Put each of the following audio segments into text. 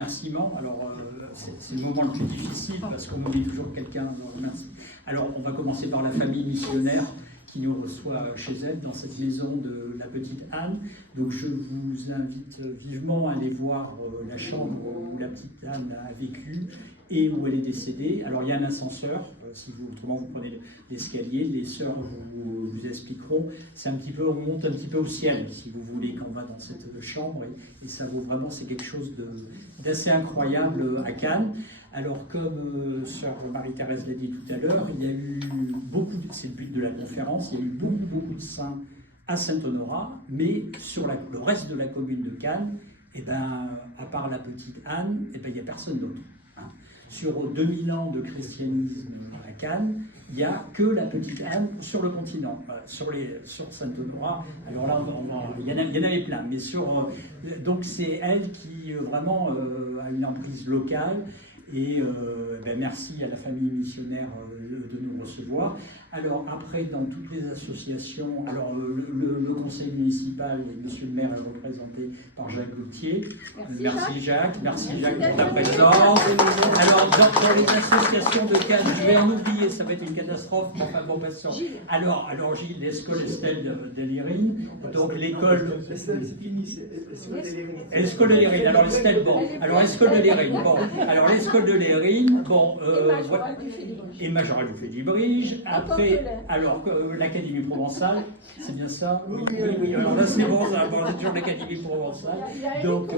Remerciements. Alors, c'est le moment le plus difficile parce qu'on oublie toujours quelqu'un dans le remercie. Alors, on va commencer par la famille missionnaire qui nous reçoit chez elle dans cette maison de la petite Anne. Donc, je vous invite vivement à aller voir la chambre où la petite Anne a vécu et où elle est décédée. Alors, il y a un ascenseur. Autrement, vous prenez l'escalier, les sœurs vous expliqueront. C'est un petit peu, on monte un petit peu au ciel, si vous voulez, quand on va dans cette chambre. Et ça vaut vraiment, c'est quelque chose d'assez incroyable à Cannes. Alors, comme sœur Marie-Thérèse l'a dit tout à l'heure, il y a eu beaucoup, c'est le but de la conférence, il y a eu beaucoup de saints à Saint-Honorat, mais sur le reste de la commune de Cannes, eh ben, à part la petite Anne, eh ben, il n'y a personne d'autre. Hein. Sur 2000 ans de christianisme à Cannes, il n'y a que la petite Anne sur le continent, sur Saint-Honorat. Alors là, il y en avait plein, mais donc c'est elle qui vraiment a une emprise locale. Et merci à la famille missionnaire de nous recevoir. Alors après, dans toutes les associations, alors le conseil municipal, et monsieur le maire est représenté par Jacques Gauthier. Merci Jacques pour ta présence. Alors dans les associations de Cannes, je vais en oublier, ça va être une catastrophe, mais enfin bon, passons. Alors Gilles, l'école Estelle Delirine, donc l'école... L'école de Lérine, alors Estelle, bon. Alors l'école de Lérine, bon. Alors l'école de Lérine, bon, et Majoral du Félibrige. Après, alors l'Académie provençale, c'est bien ça? Oui. Alors là, c'est bon, c'est toujours l'Académie provençale. Donc,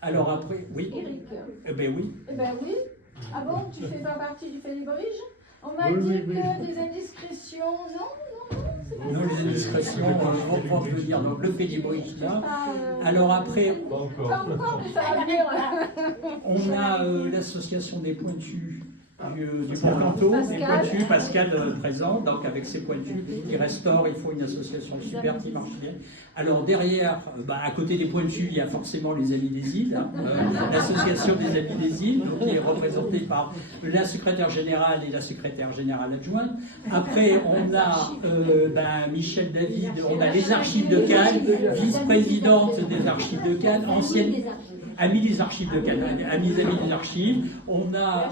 alors après, oui. Eh ben oui. Ah bon, tu fais pas partie du Félibrige? On m'a dit que des indiscrétions, non, les indiscrétions, on peut dire, donc le Félibrige là. Alors après, on a l'association des pointus du Pont-Canto, des pointus, Pascal présent, donc avec ses pointus qui restaurent, il faut une association super qui marche bien. Alors derrière, à côté des pointus, il y a forcément les Amis des Îles, l'association des Amis des Îles, donc, qui est représentée par la secrétaire générale et la secrétaire générale adjointe. Après, on a Michel David, on a les archives de Cannes, vice-présidente des archives de Cannes, ancienne... Amis des archives de Cannes, amis des archives. On a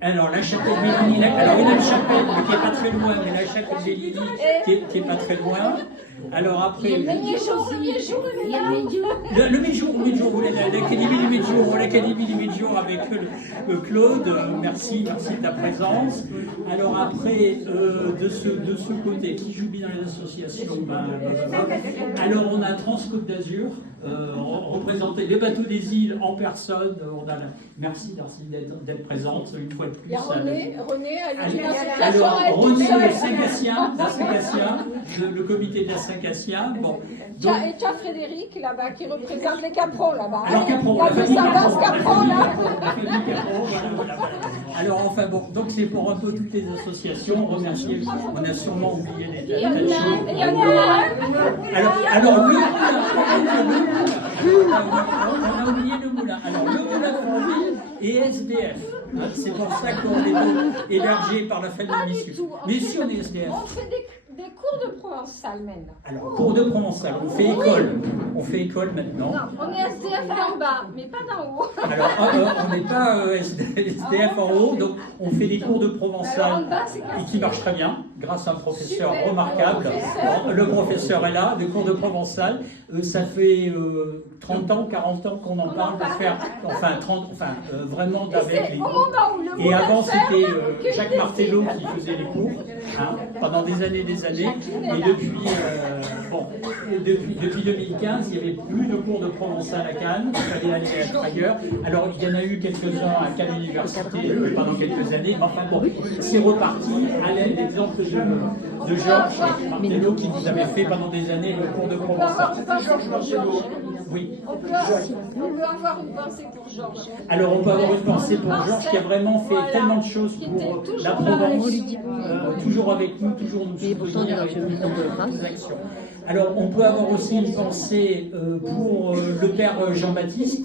alors la chapelle Bellini, alors une chapelle qui n'est pas très loin, mais la chapelle Bellini qui est pas très loin. Alors après le Medjour, l'Académie du Medjour avec Claude, merci de ta présence. Alors après de ce côté, qui joue bien dans les associations, alors on a Transcôte d'Azur, représenté les bateaux des îles en personne. Merci d'être présente une fois de plus. Il y a René alors René de Saint-Cassien, le comité de la Saint-Cassien. Bon, et tu as Frédéric là-bas qui représente les Caprons là-bas. Alors Capron, la famille Capron là. Alors enfin bon, donc c'est pour un peu toutes les associations. Remercier, on a sûrement oublié les tas de choses. Alors on a oublié le moulin. Alors le moulin Fonville et SDF. C'est pour ça qu'on est élargi par la famille mission. Mais si on est SDF. On fait des cours de provençal maintenant. Alors, cours de provençal, on fait école. On fait école maintenant. Non, on est SDF d'en bas, mais pas d'en haut. Alors, on n'est pas SDF en haut, donc on fait des cours de provençal et qui marchent très bien, grâce à un professeur remarquable. Le professeur est là, des cours de provençal. Ça fait 30 ans, 40 ans qu'on en parle de faire, vraiment avec les cours. Et avant, c'était Jacques Martello qui faisait les cours, pendant des années. Et depuis 2015, il n'y avait plus de cours de provençal à Cannes, il fallait aller ailleurs. Alors, il y en a eu quelques-uns à Cannes Université pendant quelques années, mais enfin bon, c'est reparti à l'exemple de Georges Martello qui nous avait fait pendant des années le cours de provençal. Oui. On peut avoir une pensée pour Georges. Alors on peut avoir une pensée pour Georges qui a vraiment fait tellement de choses pour la Provence, toujours avec nous, toujours nous soutenir avec nos actions. Alors on peut avoir aussi une pensée pour le père Jean-Baptiste,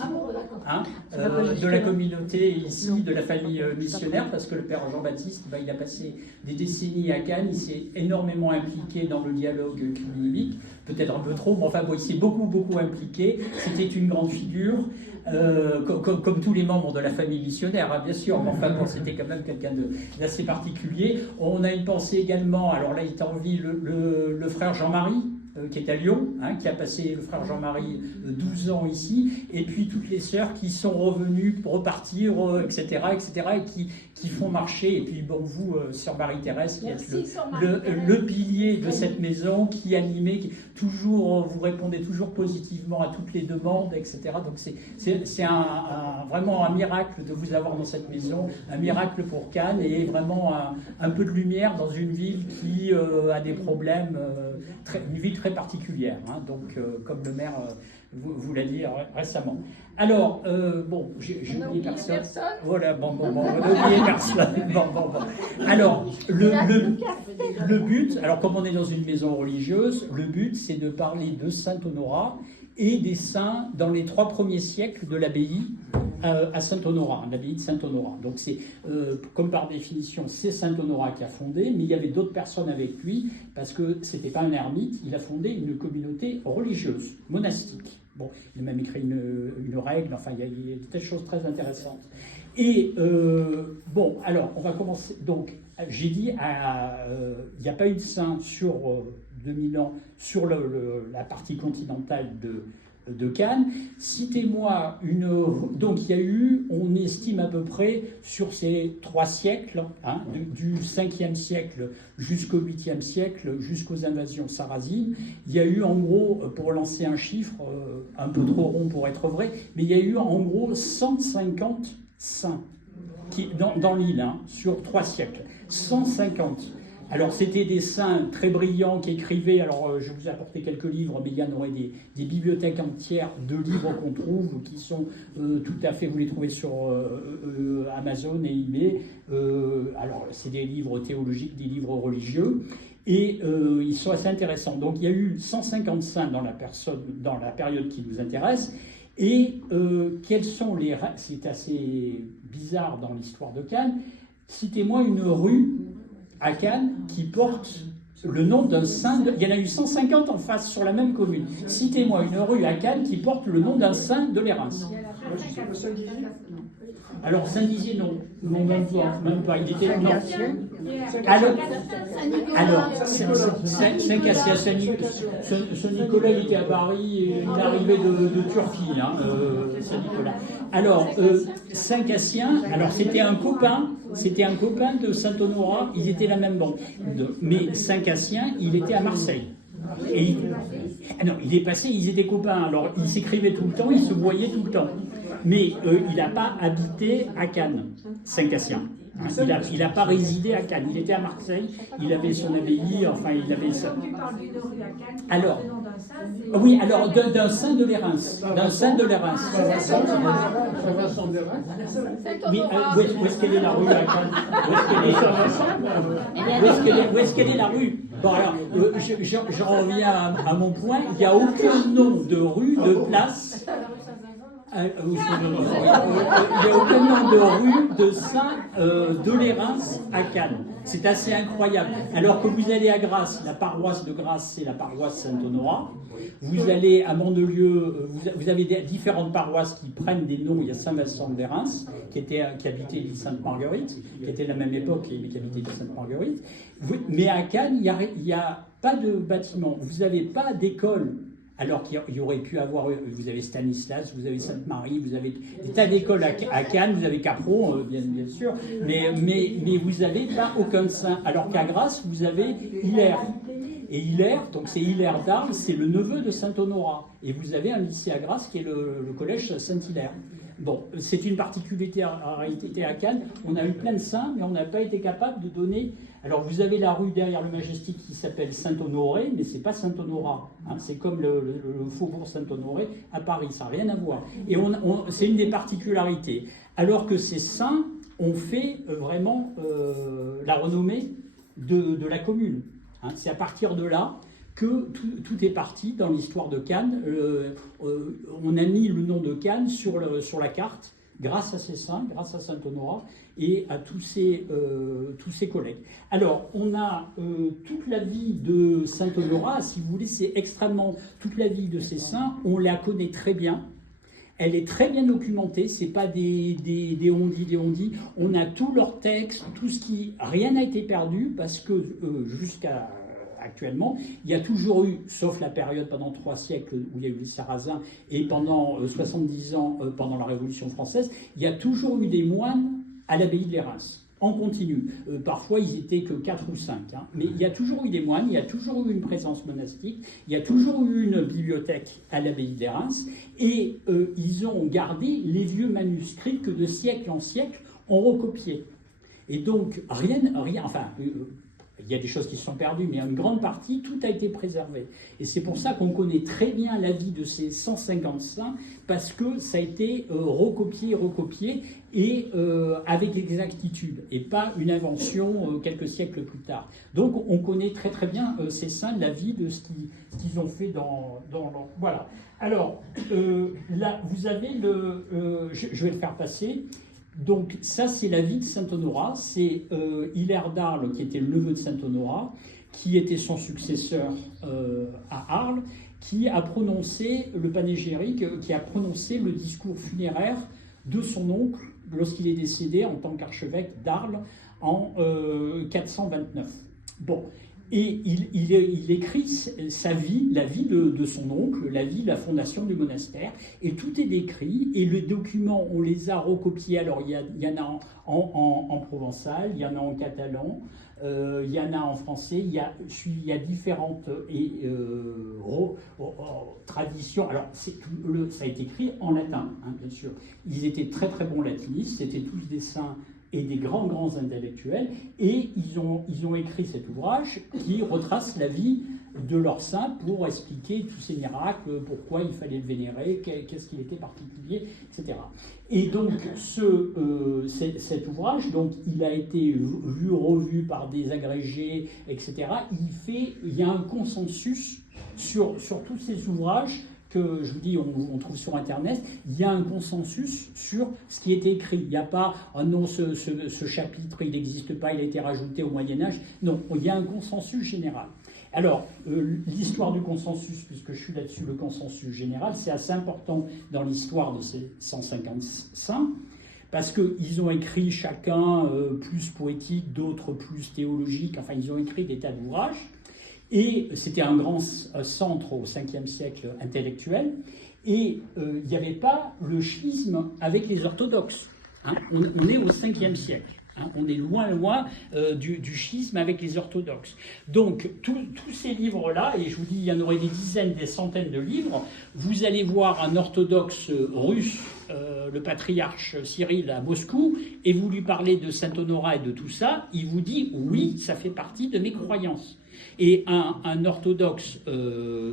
hein, de la communauté ici, de la famille missionnaire, parce que le père Jean-Baptiste, il a passé des décennies à Cannes, il s'est énormément impliqué dans le dialogue clinique, peut-être un peu trop, mais enfin bon, il s'est beaucoup impliqué. C'était une grande figure, comme tous les membres de la famille missionnaire, hein, bien sûr, mais enfin bon, c'était quand même quelqu'un d'assez particulier. On a une pensée également, alors là il est en vie, le frère Jean-Marie, qui est à Lyon, hein, qui a passé, le frère Jean-Marie, 12 ans ici, et puis toutes les sœurs qui sont revenues pour repartir, etc., et qui font marcher, et puis bon, vous, sœur Marie-Thérèse, qui êtes le pilier de cette maison, qui animait, toujours, vous répondez toujours positivement à toutes les demandes, etc., donc c'est vraiment un miracle de vous avoir dans cette maison, un miracle pour Cannes, et vraiment un peu de lumière dans une ville qui a des problèmes, une ville très particulière, hein, donc comme le maire vous l'a dit récemment. Alors, bon, j'ai oublié personne. Voilà, bon, on n'a oublié personne. Bon. Alors, le but, alors comme on est dans une maison religieuse, le but c'est de parler de Saint Honorat et des saints dans les 3 premiers siècles de l'abbaye à Saint-Honorat, l'abbaye de Saint-Honorat. Donc c'est, comme par définition, c'est Saint-Honorat qui a fondé, mais il y avait d'autres personnes avec lui, parce que c'était pas un ermite, il a fondé une communauté religieuse, monastique. Bon, il a même écrit une règle, enfin il y a des choses très intéressantes. Et bon, alors on va commencer. Donc j'ai dit, il n'y a pas eu de saint sur 2000 ans sur la partie continentale de Cannes. Citez-moi donc il y a eu, on estime à peu près sur ces 3 siècles, hein, du 5e siècle jusqu'au 8e siècle, jusqu'aux invasions sarrasines, il y a eu en gros, pour lancer un chiffre, un peu trop rond pour être vrai, mais il y a eu en gros 150 saints dans l'île, hein, sur 3 siècles. 150. Alors, c'était des saints très brillants qui écrivaient, alors je vous ai apporté quelques livres, mais il y en aurait des bibliothèques entières de livres qu'on trouve, qui sont tout à fait, vous les trouvez sur Amazon et eBay. Alors, c'est des livres théologiques, des livres religieux, et ils sont assez intéressants. Donc, il y a eu 150 saints dans la période qui nous intéresse, et quels sont les... C'est assez bizarre dans l'histoire de Cannes. Citez-moi une rue à Cannes qui porte le nom d'un saint. Il y en a eu 150 en face sur la même commune. Citez-moi une rue à Cannes qui porte le nom d'un saint de Lérins. Alors Saint-Dizier, non, même pas. Il était non. Alors Saint-Cassien, Saint-Nicolas, il était à Paris et il arrivait de Turquie, hein, Saint-Nicolas. Alors Saint-Cassien, alors c'était un copain de Saint-Honorat, ils étaient la même bande. Mais Saint-Cassien, il était à Marseille. Et il est passé, ils étaient copains, alors ils s'écrivaient tout le temps, ils se voyaient tout le temps. Mais il n'a pas habité à Cannes, Saint-Cassien. Hein, il n'a pas résidé à Cannes, il était à Marseille, il avait son abbaye, enfin il avait ça. Alors, oui, alors d'un saint de Lérins, d'un saint de Lérins. Oui, où est-ce qu'elle est la rue à Cannes? Où est-ce qu'elle est la rue? Bon alors, je reviens à mon point, il n'y a aucun nom de rue, de place. Il n'y a aucun nom de rue de Saint de Lérins à Cannes. C'est assez incroyable. Alors que vous allez à Grasse, la paroisse de Grasse, c'est la paroisse Saint-Honorat. Vous allez à Mandelieu, vous avez différentes paroisses qui prennent des noms. Il y a Saint-Vincent de Lérins, qui habitait l'île Sainte-Marguerite, qui était de la même époque, mais qui habitait l'île Sainte-Marguerite. Mais à Cannes, il n'y a pas de bâtiment. Vous n'avez pas d'école. Alors qu'il y aurait pu avoir, vous avez Stanislas, vous avez Sainte-Marie, vous avez des tas d'écoles à Cannes, vous avez Capron, bien sûr, mais vous n'avez pas aucun saint. Alors qu'à Grasse, vous avez Hilaire. Et Hilaire, donc c'est Hilaire d'Arles, c'est le neveu de Saint-Honorat. Et vous avez un lycée à Grasse qui est le collège Saint-Hilaire. Bon, c'est une particularité à Cannes. On a eu plein de saints, mais on n'a pas été capable de donner... Alors, vous avez la rue derrière le Majestic qui s'appelle Saint-Honoré, mais ce n'est pas Saint-Honorat. Hein. C'est comme le faubourg Saint-Honoré à Paris, ça n'a rien à voir. Et c'est une des particularités. Alors que ces saints ont fait vraiment la renommée de la commune. Hein. C'est à partir de là que tout est parti dans l'histoire de Cannes. On a mis le nom de Cannes sur la carte grâce à ces saints, grâce à saint Honorat et à tous ses collègues. Alors, on a toute la vie de saint Honorat, si vous voulez, c'est extrêmement... Toute la vie de ces saints, on la connaît très bien. Elle est très bien documentée, c'est pas des on-dit. On a tous leurs textes, tout ce qui... Rien n'a été perdu, parce que jusqu'à... Actuellement, il y a toujours eu, sauf la période pendant 3 siècles où il y a eu les Sarrasins et pendant 70 ans pendant la Révolution française, il y a toujours eu des moines à l'abbaye de Lérins, en continu. Parfois, ils étaient que 4 ou 5, hein. Mais il y a toujours eu des moines, il y a toujours eu une présence monastique, il y a toujours eu une bibliothèque à l'abbaye de Lérins, et ils ont gardé les vieux manuscrits que de siècle en siècle on recopiait. Et donc, rien, enfin... il y a des choses qui se sont perdues, mais une grande partie, tout a été préservé. Et c'est pour ça qu'on connaît très bien la vie de ces 150 saints, parce que ça a été recopié, et avec exactitude, et pas une invention quelques siècles plus tard. Donc on connaît très très bien ces saints, la vie de ce qu'ils ont fait dans leur... Voilà. Alors, là, vous avez je vais le faire passer. Donc ça, c'est la vie de saint Honorat. C'est Hilaire d'Arles, qui était le neveu de saint Honorat, qui était son successeur à Arles, qui a prononcé le panégyrique, qui a prononcé le discours funéraire de son oncle lorsqu'il est décédé en tant qu'archevêque d'Arles en 429. Bon. Et il écrit sa vie, la vie de son oncle, la vie de la fondation du monastère, et tout est décrit, et les documents, on les a recopiés. Alors il y en a en provençal, il y en a en catalan, il y en a en français, il y a différentes traditions. Alors ça a été écrit en latin, hein, bien sûr. Ils étaient très très bons latinistes, c'était tous des saints et des grands intellectuels, et ils ont écrit cet ouvrage qui retrace la vie de leur saint pour expliquer tous ces miracles, pourquoi il fallait le vénérer, qu'est-ce qu'il était particulier, etc. Et donc cet ouvrage, donc, il a été revu par des agrégés, etc. Il y a un consensus sur tous ces ouvrages que je vous dis, on trouve sur Internet. Il y a un consensus sur ce qui est écrit. Il n'y a pas « Ah non, ce chapitre, il n'existe pas, il a été rajouté au Moyen-Âge ». Non, il y a un consensus général. Alors, l'histoire du consensus, puisque je suis là-dessus, le consensus général, c'est assez important dans l'histoire de ces 150 saints, parce qu'ils ont écrit chacun plus poétique, d'autres plus théologiques, enfin, ils ont écrit des tas d'ouvrages. Et c'était un grand centre au 5e siècle intellectuel, et il n'y avait pas le schisme avec les orthodoxes. Hein. On est au 5e siècle. Hein. On est loin du schisme avec les orthodoxes. Donc, tous ces livres-là, et je vous dis, il y en aurait des dizaines, des centaines de livres, vous allez voir un orthodoxe russe, le patriarche Cyril à Moscou, et vous lui parlez de saint Honorat et de tout ça, il vous dit, oui, ça fait partie de mes croyances. Et un orthodoxe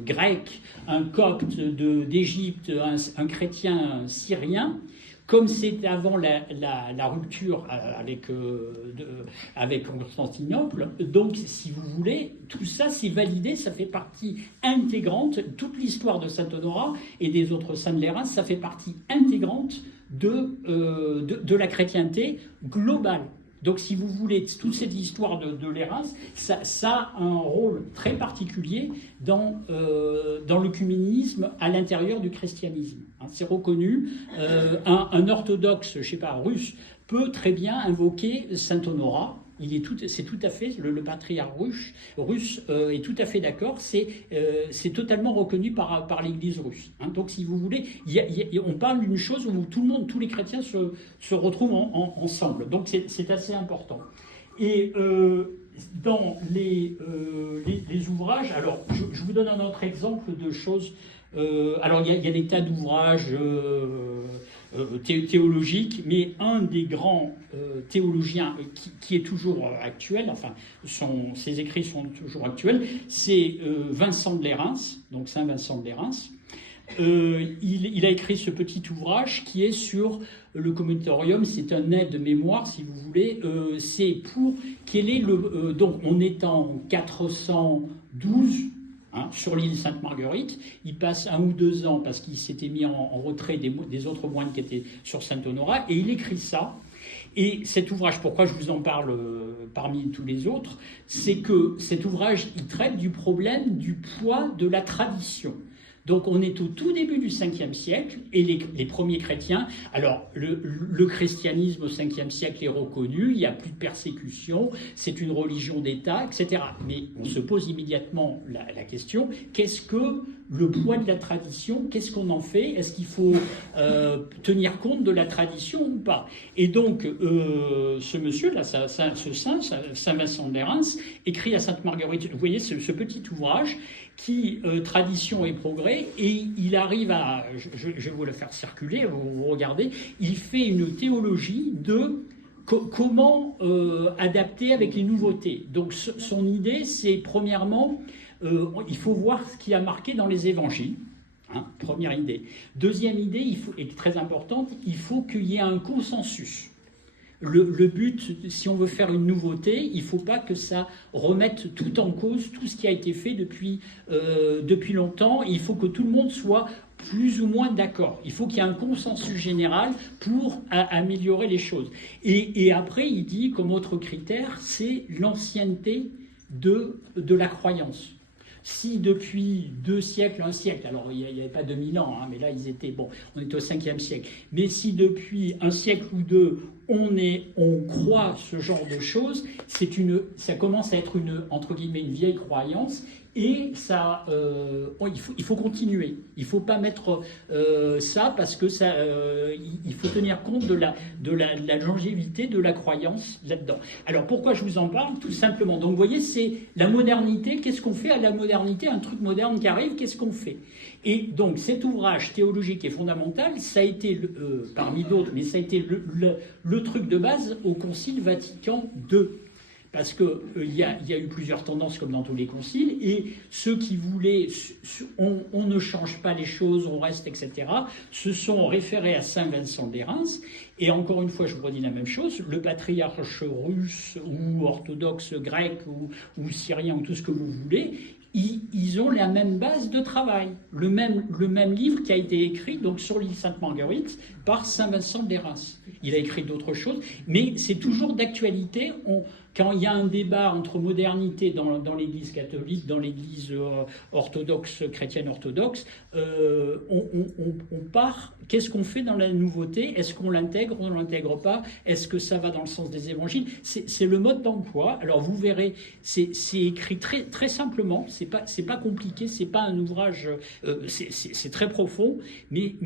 grec, un copte d'Égypte, un chrétien syrien, comme c'était avant la rupture avec Constantinople, donc si vous voulez, tout ça c'est validé, ça fait partie intégrante, toute l'histoire de saint Honorat et des autres saints de Lérins, ça fait partie intégrante de la chrétienté globale. Donc, si vous voulez, toute cette histoire de Lérins, ça a un rôle très particulier dans l'œcuménisme à l'intérieur du christianisme. Hein, c'est reconnu. Un orthodoxe, je ne sais pas, russe, peut très bien invoquer saint Honorat. C'est tout à fait, le patriarche russe est tout à fait d'accord, c'est totalement reconnu par l'Église russe. Hein. Donc, si vous voulez, on parle d'une chose où tous les chrétiens se retrouvent ensemble. Donc, c'est assez important. Et dans les ouvrages, alors, je vous donne un autre exemple de choses. Alors, il y a des tas d'ouvrages théologique, mais un des grands théologiens qui est toujours actuel, enfin, ses écrits sont toujours actuels, c'est Vincent de Lérins, donc Saint Vincent de Lérins. Il a écrit ce petit ouvrage qui est sur le communitorium, c'est un aide-mémoire, si vous voulez, c'est pour quel est donc on est en 412 sur l'île Sainte-Marguerite. Il passe 1 ou 2 ans parce qu'il s'était mis en retrait des autres moines qui étaient sur Saint-Honorat, et il écrit ça. Et cet ouvrage, pourquoi je vous en parle parmi tous les autres, c'est que cet ouvrage, il traite du problème du poids de la tradition. Donc on est au tout début du 5e siècle, et les premiers chrétiens, alors le christianisme au 5e siècle est reconnu, il n'y a plus de persécution, c'est une religion d'État, etc. Mais on se pose immédiatement la question, qu'est-ce que le poids de la tradition, qu'est-ce qu'on en fait? Est-ce qu'il faut tenir compte de la tradition ou pas? Et donc ce monsieur, là, ce saint, Saint Vincent de Reims, écrit à Sainte-Marguerite, vous voyez ce petit ouvrage, qui tradition et progrès, et il arrive à, je vais vous le faire circuler, vous regardez, il fait une théologie de comment adapter avec les nouveautés. Donc son idée, c'est premièrement, il faut voir ce qui a marqué dans les évangiles. Première idée. Deuxième idée, et très importante, il faut qu'il y ait un consensus. Le but, si on veut faire une nouveauté, il ne faut pas que ça remette tout en cause, tout ce qui a été fait depuis longtemps. Il faut que tout le monde soit plus ou moins d'accord. Il faut qu'il y ait un consensus général pour améliorer les choses. Et après, il dit, comme autre critère, c'est l'ancienneté de la croyance. Si depuis 2 siècles, 1 siècle, alors il n'y avait pas 2000 ans, mais là ils étaient, on est au 5e siècle, mais si depuis 1 siècle ou 2, on croit ce genre de choses, ça commence à être entre guillemets, une vieille croyance, et ça, il faut continuer. Il ne faut pas mettre ça parce que il faut tenir compte de la longévité de la croyance là-dedans. Alors pourquoi je vous en parle? Tout simplement. Donc vous voyez, c'est la modernité. Qu'est-ce qu'on fait à la modernité? Un truc moderne qui arrive, qu'est-ce qu'on fait? Et donc cet ouvrage théologique est fondamental. Ça a été, parmi d'autres, mais ça a été le truc de base au Concile Vatican II. Parce qu'il y a eu plusieurs tendances comme dans tous les conciles, et ceux qui voulaient on ne change pas les choses, on reste, etc., se sont référés à Saint Vincent de Reims. Et encore une fois, je vous redis la même chose, le patriarche russe ou orthodoxe grec ou syrien ou tout ce que vous voulez, ils ont la même base de travail, le même livre qui a été écrit donc sur l'île Sainte-Marguerite par Saint Vincent de Reims. Il a écrit d'autres choses, mais c'est toujours d'actualité. Quand il y a un débat entre modernité dans l'Église catholique, dans l'Église orthodoxe, chrétienne orthodoxe, on part. Qu'est-ce qu'on fait dans la nouveauté? Est-ce qu'on l'intègre ou on ne l'intègre pas? Est-ce que ça va dans le sens des évangiles? C'est le mode d'emploi. Alors vous verrez, c'est écrit très, très simplement. C'est pas compliqué. C'est pas un ouvrage. C'est très profond, mais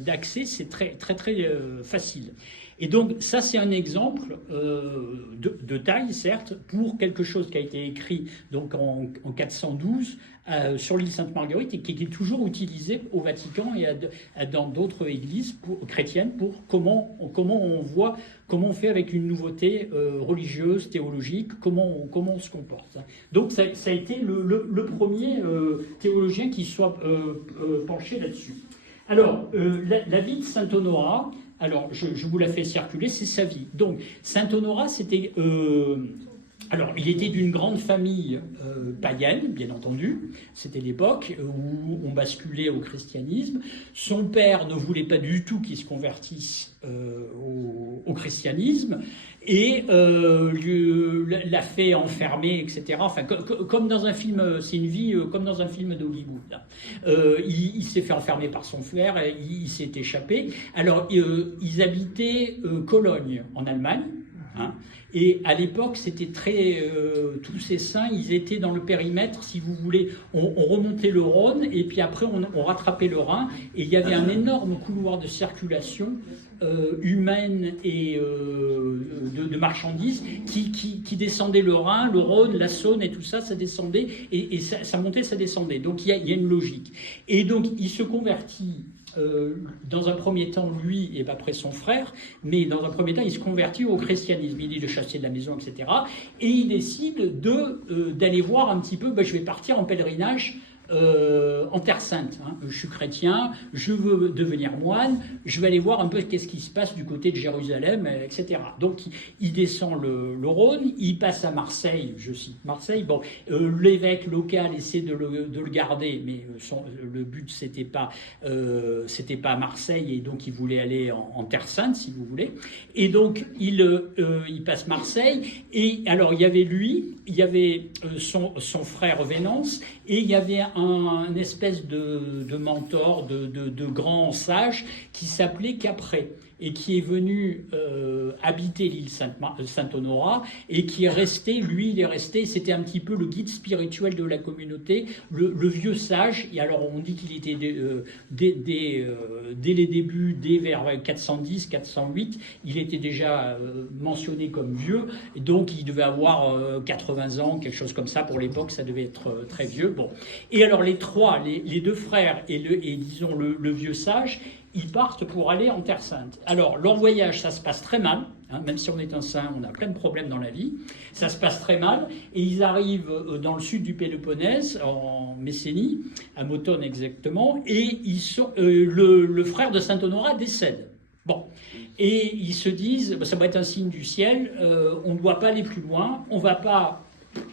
d'accès, c'est très, très, très facile. Et donc, ça, c'est un exemple de taille, certes, pour quelque chose qui a été écrit donc, en 412 sur l'île Sainte-Marguerite et qui est toujours utilisé au Vatican et dans d'autres églises chrétiennes pour comment on fait avec une nouveauté religieuse, théologique, comment on se comporte. Donc, ça a été le premier théologien qui soit penché là-dessus. Alors, la vie de saint Honorat, alors je vous la fais circuler, c'est sa vie. Donc, saint Honorat, c'était... alors, il était d'une grande famille païenne, bien entendu. C'était l'époque où on basculait au christianisme. Son père ne voulait pas du tout qu'il se convertisse au christianisme et l'a fait enfermer, etc. Enfin, comme dans un film, c'est une vie comme dans un film d'Hollywood. Il s'est fait enfermer par son frère, il s'est échappé. Alors, ils habitaient Cologne, en Allemagne. Et à l'époque, c'était très... tous ces saints, ils étaient dans le périmètre, si vous voulez, on remontait le Rhône, et puis après, on rattrapait le Rhin, et il y avait un énorme couloir de circulation humaine et de marchandises qui descendait le Rhin, le Rhône, la Saône, et tout ça, ça descendait, et ça montait, ça descendait. Donc, il y a une logique. Et donc, il se convertit... dans un premier temps, lui et après son frère, mais dans un premier temps, il se convertit au christianisme. Il est le chassé de la maison, etc. Et il décide d'aller voir un petit peu, je vais partir en pèlerinage en Terre Sainte. Hein. Je suis chrétien, je veux devenir moine, je vais aller voir un peu qu'est-ce qui se passe du côté de Jérusalem, etc. Donc il descend le Rhône, il passe à Marseille, je cite Marseille. Bon, l'évêque local essaie de le garder, mais le but c'était pas à Marseille, et donc il voulait aller en Terre Sainte, si vous voulez. Et donc il passe Marseille, et alors il y avait lui, il y avait son frère Vénance, et il y avait un espèce de mentor, de grand sage qui s'appelait Capré, et qui est venu habiter l'île Saint-Honorat, et qui est resté, lui il est resté, c'était un petit peu le guide spirituel de la communauté, le vieux sage. Et alors on dit qu'il était dès les débuts, dès vers 410, 408, il était déjà mentionné comme vieux, et donc il devait avoir 80 ans, quelque chose comme ça, pour l'époque ça devait être très vieux. Bon. Et alors les deux frères et disons le vieux sage, ils partent pour aller en Terre Sainte. Alors, leur voyage, ça se passe très mal. Hein, même si on est un saint, on a plein de problèmes dans la vie. Ça se passe très mal. Et ils arrivent dans le sud du Péloponnèse, en Messénie, à Motone exactement. Et le frère de Saint-Honorat décède. Bon. Et ils se disent, ça va être un signe du ciel, on ne doit pas aller plus loin, on va pas...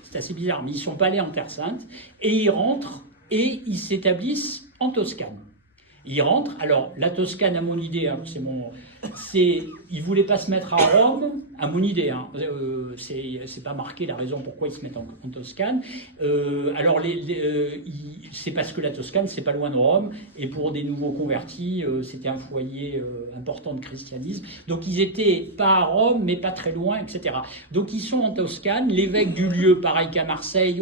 C'est assez bizarre, mais ils ne sont pas allés en Terre Sainte. Et ils rentrent et ils s'établissent en Toscane. Il rentre, alors la Toscane, à mon idée, hein, il ne voulait pas se mettre à Rome, à mon idée, hein, c'est pas marqué la raison pourquoi ils se mettent en Toscane. Alors c'est parce que la Toscane, c'est pas loin de Rome, et pour des nouveaux convertis, c'était un foyer important de christianisme. Donc ils étaient pas à Rome, mais pas très loin, etc. Donc ils sont en Toscane, l'évêque du lieu, pareil qu'à Marseille,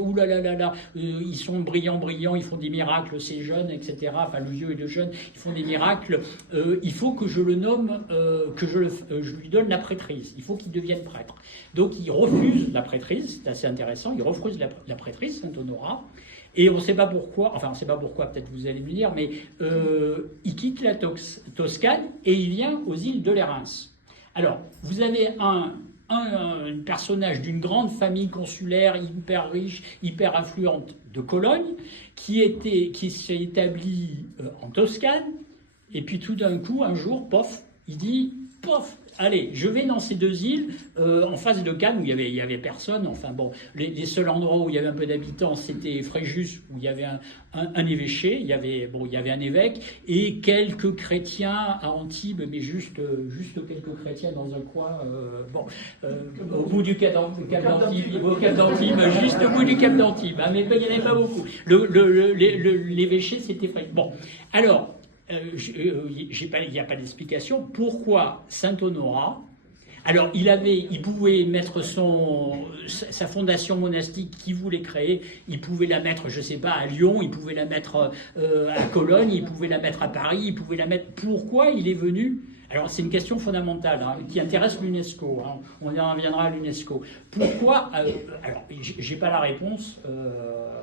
ils sont brillants, ils font des miracles, ces jeunes, etc. Enfin le vieux et le jeune, ils font des miracles. Il faut que je le nomme, que je lui donne la prêtrise. Il faut qu'il devienne prêtre. Donc il refuse la prêtrise, c'est assez intéressant, il refuse la prêtrise, Saint-Honorat, et on ne sait pas pourquoi, peut-être vous allez me dire, mais il quitte la Toscane et il vient aux îles de Lérins. Alors, vous avez un personnage d'une grande famille consulaire, hyper riche, hyper influente de Cologne, qui s'est établi en Toscane, et puis tout d'un coup, un jour, pof, il dit, pof, allez, je vais dans ces deux îles, en face de Cannes, où il y avait personne. Enfin bon, les seuls endroits où il y avait un peu d'habitants, c'était Fréjus, où il y avait un évêché, il y avait un évêque, et quelques chrétiens à Antibes, mais juste quelques chrétiens dans un coin, au bout du Cap d'Antibes, juste au bout du Cap d'Antibes, hein, mais il n'y en avait pas beaucoup. L'évêché, c'était Fréjus. Bon, alors, il n'y a pas d'explication. Pourquoi Saint-Honorat? Alors, il pouvait mettre sa fondation monastique qu'il voulait créer, il pouvait la mettre, je ne sais pas, à Lyon, il pouvait la mettre à Cologne, il pouvait la mettre à Paris, il pouvait la mettre... Pourquoi il est venu? Alors, c'est une question fondamentale hein, qui intéresse l'UNESCO. Hein. On y reviendra à l'UNESCO. Pourquoi alors, j'ai pas la réponse.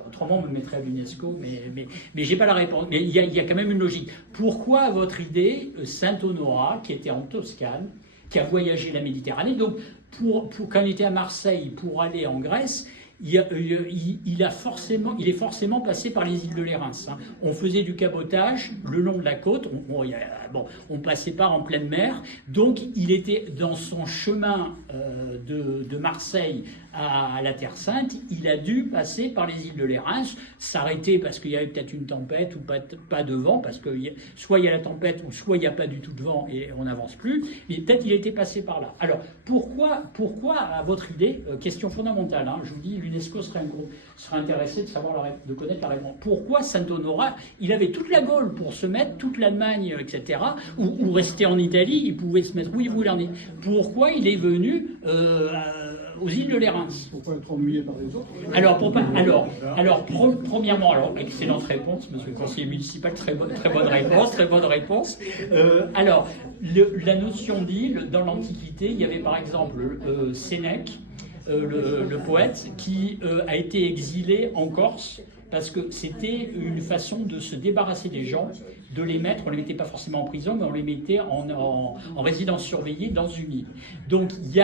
Autrement, on me mettrait à l'UNESCO, mais j'ai pas la réponse. Mais il y a quand même une logique. Pourquoi, à votre idée, Saint-Honorat, qui était en Toscane, qui a voyagé la Méditerranée, donc quand il était à Marseille pour aller en Grèce, il est forcément passé par les îles de Lérins. Hein. On faisait du cabotage le long de la côte, on passait pas en pleine mer, donc il était dans son chemin de Marseille à la Terre Sainte, il a dû passer par les îles de Lérins, s'arrêter parce qu'il y avait peut-être une tempête ou pas de vent, parce que soit il y a la tempête ou soit il n'y a pas du tout de vent et on n'avance plus, mais peut-être il était passé par là. Alors pourquoi à votre idée, question fondamentale, hein, je vous dis, l'UNESCO serait intéressé de connaître la réponse. Pourquoi Saint-Honorat, il avait toute la Gaule pour se mettre, toute l'Allemagne, etc., ou rester en Italie, il pouvait se mettre où il voulait en Italie. Pourquoi il est venu aux îles de Lérins? Pourquoi être ennuyé par les autres? Premièrement, excellente réponse, monsieur le conseiller municipal, très bonne réponse. La notion d'île, dans l'Antiquité, il y avait par exemple Sénèque, le poète, qui a été exilé en Corse, parce que c'était une façon de se débarrasser des gens, de les mettre, on ne les mettait pas forcément en prison, mais on les mettait en résidence surveillée dans une île. Donc il y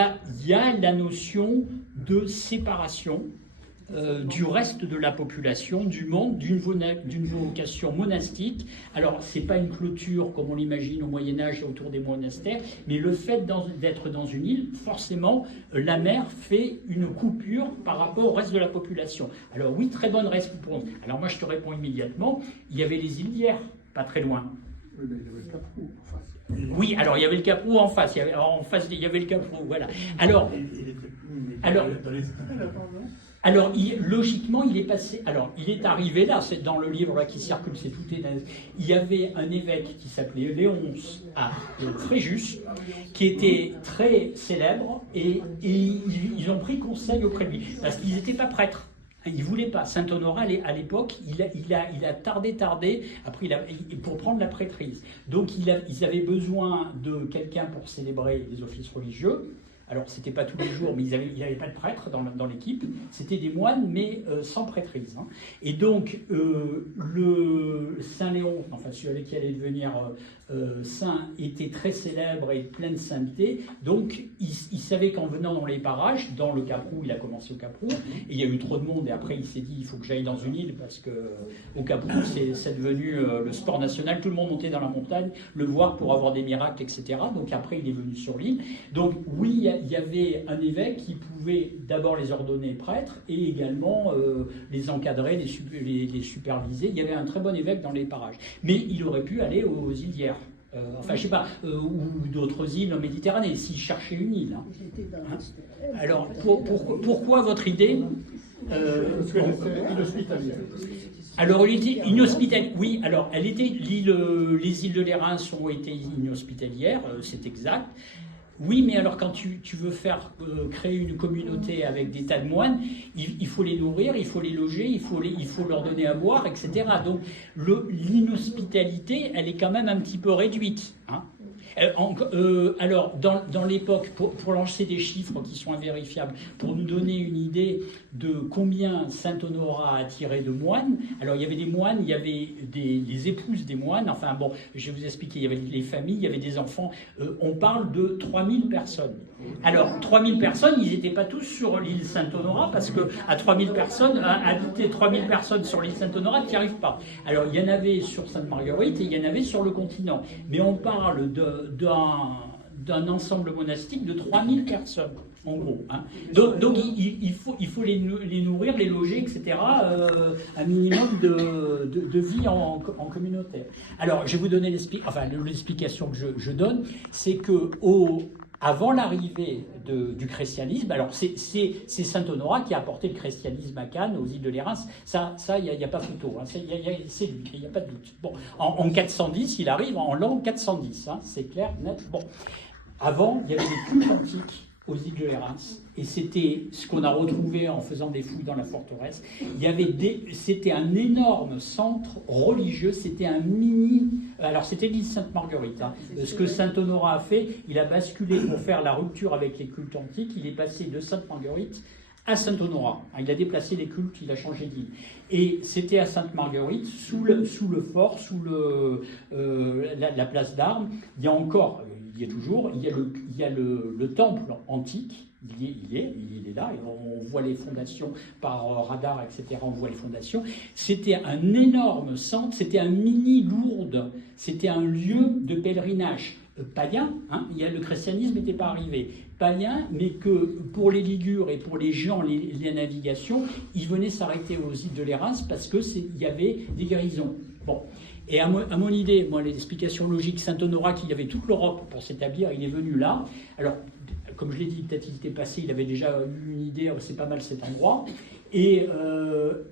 a la notion de séparation du reste de la population, du monde, d'une vocation monastique. Alors, c'est pas une clôture comme on l'imagine au Moyen-Âge autour des monastères, mais le fait d'être dans une île, forcément, la mer fait une coupure par rapport au reste de la population. Alors oui, très bonne réponse. Alors moi, je te réponds immédiatement, il y avait les îles d'Hyères, pas très loin. Oui, mais il y avait le Caprou en face. Oui, alors il y avait le Caprou en face, il y avait le Caprou, voilà. Alors, logiquement, il est passé. Alors, il est arrivé là, c'est dans le livre là qui circule, c'est tout. Il y avait un évêque qui s'appelait Léonce à Fréjus, qui était très célèbre, et ils ont pris conseil auprès de lui, parce qu'ils n'étaient pas prêtres. Il ne voulait pas. Saint Honorat, à l'époque, il a tardé, après pour prendre la prêtrise. Donc, ils avaient besoin de quelqu'un pour célébrer les offices religieux. Alors, ce n'était pas tous les jours, mais il n'y avait pas de prêtre dans l'équipe. C'était des moines, mais sans prêtrise. Hein. Et donc, le Saint Léon, enfin celui qui allait devenir saint, était très célèbre et plein de sainteté. Donc, il savait qu'en venant dans les parages, dans le Caprou, il a commencé au Caprou, et il y a eu trop de monde, et après il s'est dit, il faut que j'aille dans une île, parce qu'au Caprou, c'est devenu le sport national. Tout le monde montait dans la montagne, le voir pour avoir des miracles, etc. Donc, après, il est venu sur l'île. Donc, oui, il y avait un évêque qui pouvait d'abord les ordonner prêtres et également les encadrer, les superviser. Il y avait un très bon évêque dans les parages. Mais il aurait pu aller aux îles d'Hyères. Enfin, je sais pas, ou d'autres îles en Méditerranée, s'il cherchait une île. Hein. Hein? Alors, pourquoi votre idée Inhospitalière. Alors, elle était inhospitalière. Oui, alors, les îles de Lérins ont été inhospitalières, c'est exact. Oui, mais alors quand tu veux créer une communauté avec des tas de moines, il faut les nourrir, il faut les loger, il faut leur donner à boire, etc. Donc l'inhospitalité, elle est quand même un petit peu réduite. Hein. Alors, dans l'époque, pour lancer des chiffres qui sont invérifiables, pour nous donner une idée de combien Saint Honorat a attiré de moines, alors il y avait des moines, il y avait les épouses des moines, enfin bon, je vais vous expliquer, il y avait les familles, il y avait des enfants, on parle de 3000 personnes. Alors, 3000 personnes, ils n'étaient pas tous sur l'île Saint-Honorat, parce qu'à 3000 personnes, habiter 3000 personnes sur l'île Saint-Honorat, tu n'y arrives pas. Alors, il y en avait sur Sainte-Marguerite et il y en avait sur le continent. Mais on parle d'un ensemble monastique de 3000 personnes, en gros. Hein. Donc il faut les nourrir, les loger, etc. Un minimum de vie en communautaire. Alors, je vais vous donner l'explication que je donne, c'est que avant l'arrivée du christianisme, alors c'est Saint Honorat qui a apporté le christianisme à Cannes, aux îles de Lérins, ça il n'y a pas photo, hein, c'est lui, il n'y a pas de doute. Bon, en 410, il arrive en l'an 410, hein, c'est clair, net. Bon, avant, il y avait des cultes antiques aux îles de Lérins, et c'était ce qu'on a retrouvé en faisant des fouilles dans la forteresse. C'était un énorme centre religieux, c'était un alors c'était l'île Sainte-Marguerite. Hein. Ce que Saint Honorat a fait, il a basculé pour faire la rupture avec les cultes antiques, il est passé de Sainte-Marguerite à Saint-Honorat. Il a déplacé les cultes, il a changé d'île. Et c'était à Sainte-Marguerite, sous le fort, sous la place d'Armes. Il y a encore, il y a toujours, il y a le temple antique, il est là, et on voit les fondations par radar, etc., on voit les fondations. C'était un énorme centre, c'était un mini-Lourdes, c'était un lieu de pèlerinage païen, hein, le christianisme n'était pas arrivé, païen, mais que pour les Ligures et pour les gens, les navigations, ils venaient s'arrêter aux îles de Lérins parce qu'il y avait des guérisons. Bon. Et à mon idée, l'explication logique, Saint Honorat, qui avait toute l'Europe pour s'établir, il est venu là. Alors, comme je l'ai dit, peut-être il était passé, il avait déjà eu une idée, c'est pas mal cet endroit. Et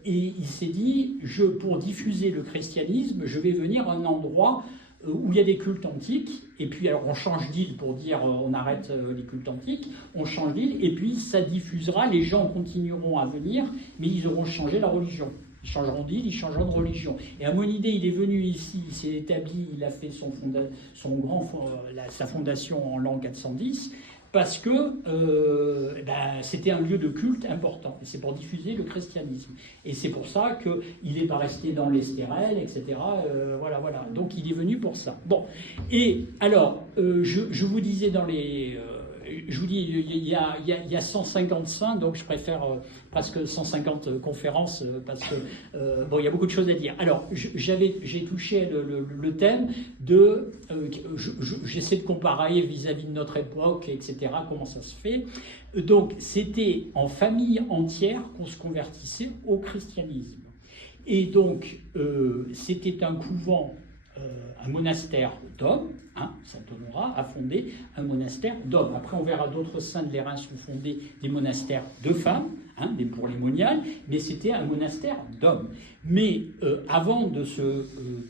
il s'est dit, pour diffuser le christianisme, je vais venir à un endroit où il y a des cultes antiques, et puis alors on change d'île pour dire on arrête les cultes antiques, on change d'île, et puis ça diffusera, les gens continueront à venir, mais ils auront changé la religion. Ils changeront d'île, ils changeront de religion. Et à mon idée, il est venu ici, il s'est établi, il a fait sa fondation en l'an 410, parce que c'était un lieu de culte important, et c'est pour diffuser le christianisme. Et c'est pour ça qu'il n'est pas resté dans l'Estérel, etc. Voilà. Donc il est venu pour ça. Bon, et alors, je vous disais je vous dis, il y a 150 saints, donc je préfère presque 150 conférences, parce que, bon, il y a beaucoup de choses à dire. Alors, j'ai touché le thème de... j'essaie de comparer vis-à-vis de notre époque, etc., comment ça se fait. Donc, c'était en famille entière qu'on se convertissait au christianisme. Et donc, c'était un couvent, un monastère d'hommes, hein, Saint Honorat a fondé un monastère d'hommes. Après, on verra d'autres saints de l'Érins qui ont fondé des monastères de femmes, hein, pour les moniales, mais c'était un monastère d'hommes. Mais avant de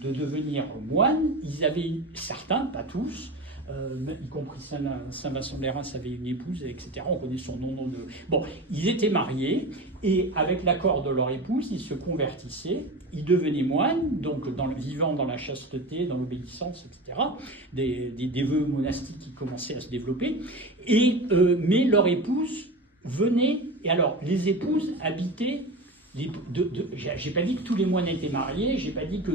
devenir moines, ils avaient, certains, pas tous, y compris Saint Vincent de l'Érins avait une épouse, etc. On connaît son nom de... Bon, ils étaient mariés, et avec l'accord de leur épouse, ils se convertissaient, ils devenaient moines, donc vivant dans la chasteté, dans l'obéissance, etc. Des vœux monastiques qui commençaient à se développer. Mais leur épouse venait, et alors les épouses habitaient... j'ai pas dit que tous les moines étaient mariés, j'ai pas dit que...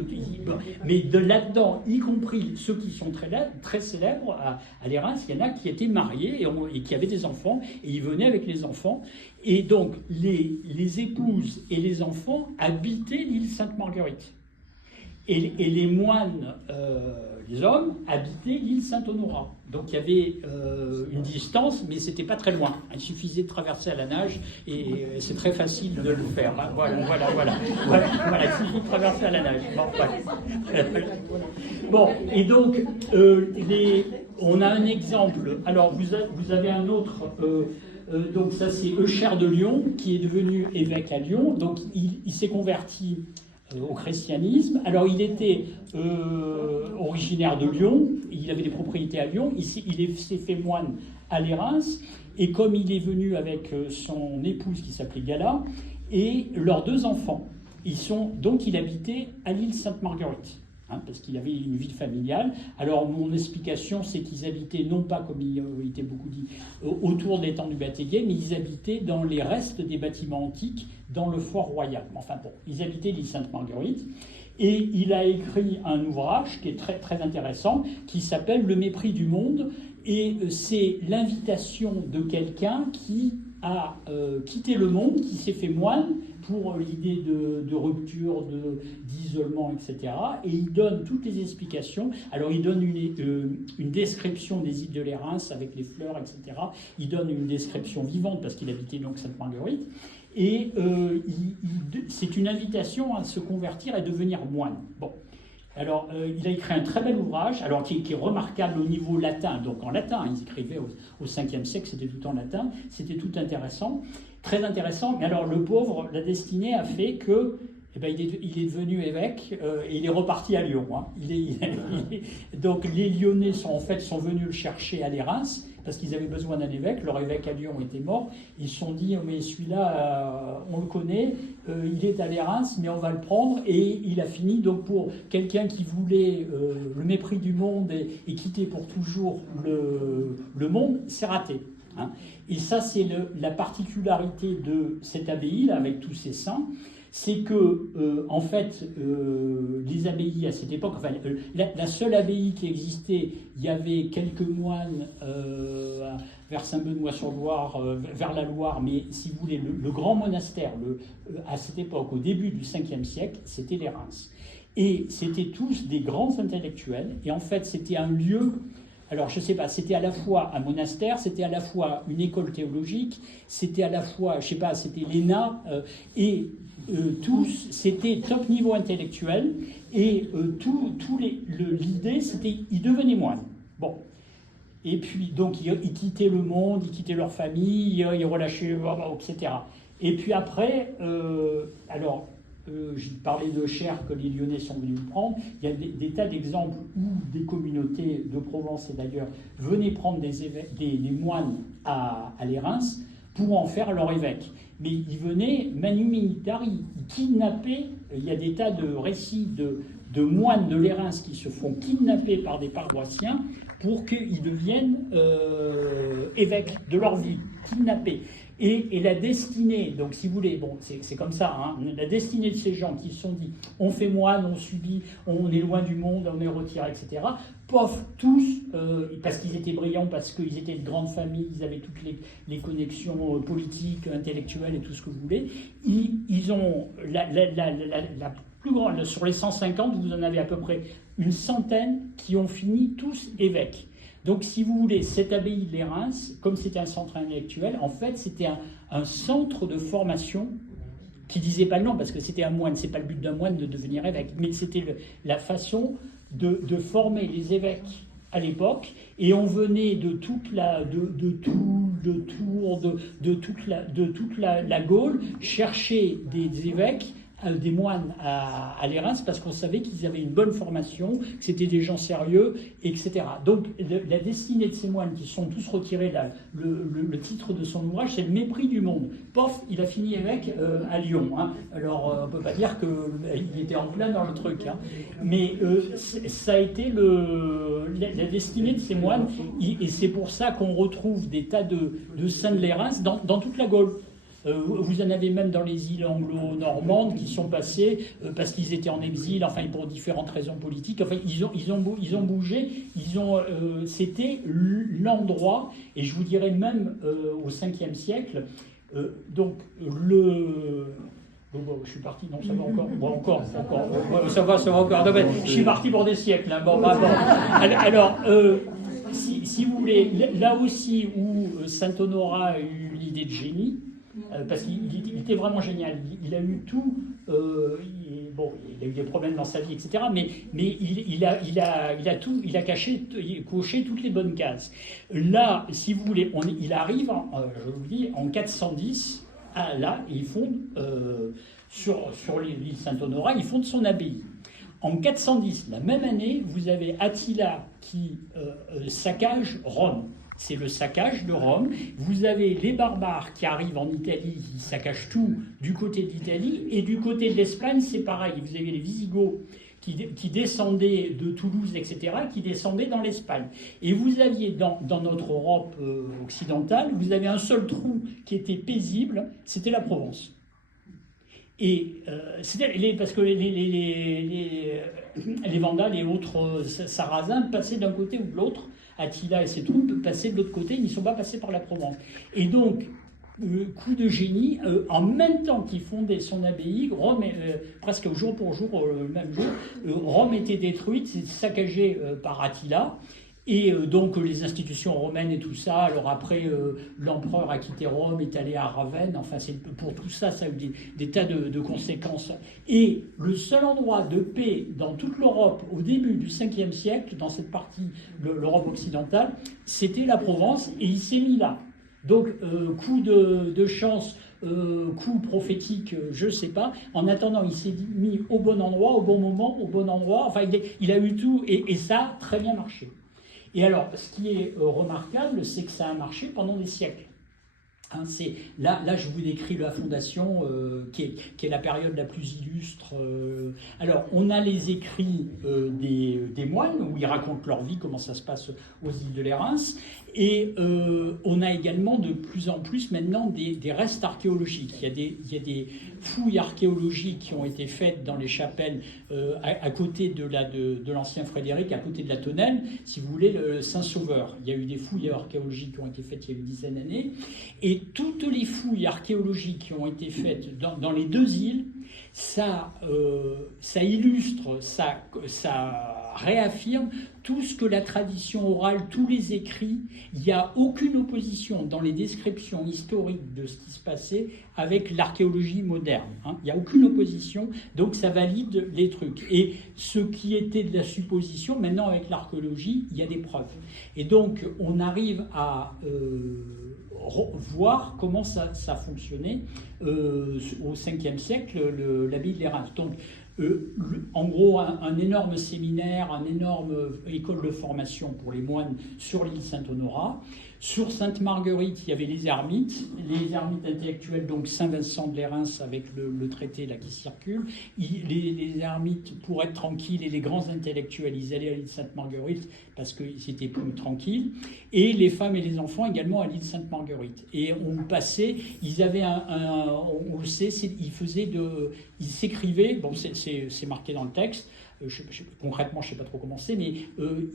mais de là-dedans, y compris ceux qui sont très célèbres, à l'Érins, il y en a qui étaient mariés et qui avaient des enfants, et ils venaient avec les enfants. Et donc, les épouses et les enfants habitaient l'île Sainte-Marguerite. Et les moines, les hommes, habitaient l'île Saint-Honorat. Donc il y avait une distance, mais c'était pas très loin. Il suffisait de traverser à la nage, et c'est très facile de le faire. Voilà. Il suffit de traverser à la nage. Bon, et donc, on a un exemple. Alors, vous avez un autre... donc ça, c'est Eucher de Lyon, qui est devenu évêque à Lyon. Donc il s'est converti au christianisme. Alors il était originaire de Lyon, il avait des propriétés à Lyon, il s'est fait moine à l'Érins, et comme il est venu avec son épouse qui s'appelait Gala, et leurs 2 enfants, donc il habitait à l'île Sainte-Marguerite. Hein, parce qu'il avait une vie familiale. Alors mon explication, c'est qu'ils habitaient, non pas comme il était beaucoup dit, autour de l'étang du Bataguet, mais ils habitaient dans les restes des bâtiments antiques, dans le fort royal. Enfin bon, ils habitaient l'île Sainte-Marguerite. Et il a écrit un ouvrage qui est très, très intéressant, qui s'appelle « Le mépris du monde ». Et c'est l'invitation de quelqu'un qui a quitté le monde, qui s'est fait moine, pour l'idée de rupture, d'isolement, etc. Et il donne toutes les explications. Alors il donne une description des îles de l'Érins avec les fleurs, etc. Il donne une description vivante parce qu'il habitait donc Sainte-Marguerite. Et c'est une invitation à se convertir et devenir moine. Bon. Alors, il a écrit un très bel ouvrage, alors qui est remarquable au niveau latin, donc en latin, ils écrivaient au 5e siècle, c'était tout en latin, c'était tout intéressant, très intéressant, mais alors le pauvre, la destinée a fait que, il est devenu évêque et il est reparti à Lyon. Hein. Donc les Lyonnais sont venus le chercher à l'Érins, parce qu'ils avaient besoin d'un évêque, leur évêque à Lyon était mort, ils se sont dit, mais celui-là, on le connaît, il est à l'Érins, mais on va le prendre, et il a fini, donc pour quelqu'un qui voulait le mépris du monde et quitter pour toujours le monde, c'est raté. Hein. Et ça, c'est la particularité de cette abbaye, là, avec tous ces saints, c'est que, en fait, les abbayes à cette époque, enfin, la seule abbaye qui existait, il y avait quelques moines vers Saint-Benoît-sur-Loire, vers la Loire, mais si vous voulez, le grand monastère, à cette époque, au début du 5e siècle, c'était les Reims. Et c'était tous des grands intellectuels, et en fait, c'était un lieu... Alors, je ne sais pas, c'était à la fois un monastère, c'était à la fois une école théologique, c'était à la fois, je ne sais pas, c'était l'ENA, et tous, c'était top niveau intellectuel, et l'idée, c'était, ils devenaient moines. Bon. Et puis, donc, ils quittaient le monde, ils quittaient leur famille, ils relâchaient, etc. Et puis après, j'ai parlé de Cher que les Lyonnais sont venus le prendre. Il y a des tas d'exemples où des communautés de Provence et d'ailleurs venaient prendre des moines à l'Érins pour en faire leur évêque. Mais ils venaient manu militari, ils kidnappaient. Il y a des tas de récits de moines de l'Érins qui se font kidnapper par des paroissiens pour qu'ils deviennent évêques de leur vie, kidnappés. Et la destinée, donc si vous voulez, bon, c'est comme ça, hein, la destinée de ces gens qui se sont dit, on fait moine, on subit, on est loin du monde, on est retiré, etc., pof, tous, parce qu'ils étaient brillants, parce qu'ils étaient de grandes familles, ils avaient toutes les connexions politiques, intellectuelles et tout ce que vous voulez, ils ont la plus grande, sur les 150, vous en avez à peu près une centaine qui ont fini tous évêques. Donc, si vous voulez, cette abbaye de Lérins, comme c'était un centre intellectuel, en fait, c'était un centre de formation qui disait pas le nom, parce que c'était un moine, c'est pas le but d'un moine de devenir évêque, mais c'était la façon de former les évêques à l'époque, et on venait de toute la Gaule chercher des évêques, des moines à Lérins, parce qu'on savait qu'ils avaient une bonne formation, que c'était des gens sérieux, etc. Donc la destinée de ces moines qui sont tous retirés, le titre de son ouvrage, c'est Le mépris du monde. Pof, il a fini évêque à Lyon. Hein. Alors on ne peut pas dire qu'il était en plein dans le truc. Hein. Mais ça a été la destinée de ces moines, et c'est pour ça qu'on retrouve des tas de saints de Lérins dans toute la Gaule. Vous en avez même dans les îles anglo-normandes qui sont passés parce qu'ils étaient en exil, enfin pour différentes raisons politiques. Enfin, ils ont bougé. C'était l'endroit, et je vous dirais même au 5e siècle. Donc je suis parti, non, ça va encore. Bon, encore. Ça va encore. Non, je suis parti pour des siècles. Hein. Bon. Alors, si vous voulez, là aussi où saint Honorat a eu l'idée de génie. Parce qu'il était vraiment génial. Il a eu tout. Il a eu des problèmes dans sa vie, etc. Mais il a tout. Il a coché toutes les bonnes cases. Là, si vous voulez, il arrive, je vous dis, en 410. Là, il fonde sur l'île Saint-Honorat, il fonde son abbaye. En 410, la même année, vous avez Attila qui saccage Rome. C'est le saccage de Rome. Vous avez les barbares qui arrivent en Italie, qui saccagent tout du côté d'Italie, et du côté de l'Espagne, c'est pareil. Vous avez les Visigoths qui descendaient de Toulouse, etc., qui descendaient dans l'Espagne. Et vous aviez dans notre Europe occidentale, vous avez un seul trou qui était paisible, c'était la Provence. Et parce que les Vandales et autres Sarrasins passaient d'un côté ou de l'autre. Attila et ses troupes passaient de l'autre côté, ils n'y sont pas passés par la Provence. Et donc, coup de génie, en même temps qu'il fondait son abbaye, Rome, presque jour pour jour, le même jour, Rome était détruite, saccagée par Attila. Et donc les institutions romaines et tout ça, alors après l'empereur a quitté Rome, est allé à Ravenne, enfin pour tout ça, ça a eu des tas de conséquences. Et le seul endroit de paix dans toute l'Europe au début du 5e siècle, dans cette partie, l'Europe occidentale, c'était la Provence, et il s'est mis là. Donc coup de chance, coup prophétique, je ne sais pas. En attendant, il s'est mis au bon endroit, au bon moment, au bon endroit, enfin il a eu tout, et ça a très bien marché. Et alors, ce qui est remarquable, c'est que ça a marché pendant des siècles. Hein, là, je vous décris la fondation, qui est la période la plus illustre. Alors, on a les écrits des moines, où ils racontent leur vie, comment ça se passe aux îles de Lérins. Et on a également de plus en plus maintenant des restes archéologiques. Il y a des fouilles archéologiques qui ont été faites dans les chapelles à côté de l'ancien Frédéric, à côté de la Tonnelle, si vous voulez, le Saint-Sauveur. Il y a eu des fouilles archéologiques qui ont été faites il y a une dizaine d'années. Et toutes les fouilles archéologiques qui ont été faites dans les deux îles, ça illustre, ça réaffirme tout ce que la tradition orale, tous les écrits, il n'y a aucune opposition dans les descriptions historiques de ce qui se passait avec l'archéologie moderne. Hein. Il n'y a aucune opposition, donc ça valide les trucs. Et ce qui était de la supposition, maintenant avec l'archéologie, il y a des preuves. Et donc on arrive à voir comment ça fonctionnait au 5e siècle, l'abbaye de Lérins. Donc, en gros, un énorme séminaire, une énorme école de formation pour les moines sur l'île Saint-Honorat. Sur Sainte-Marguerite, il y avait les ermites intellectuels, donc Saint-Vincent de Lérins avec le traité là qui circule. Les ermites, pour être tranquilles, et les grands intellectuels, ils allaient à l'île Sainte-Marguerite parce qu'ils étaient plus tranquilles. Et les femmes et les enfants également à l'île Sainte-Marguerite. Et on passait, ils avaient on le sait, ils s'écrivaient, bon c'est marqué dans le texte, concrètement, je ne sais pas trop comment c'est, mais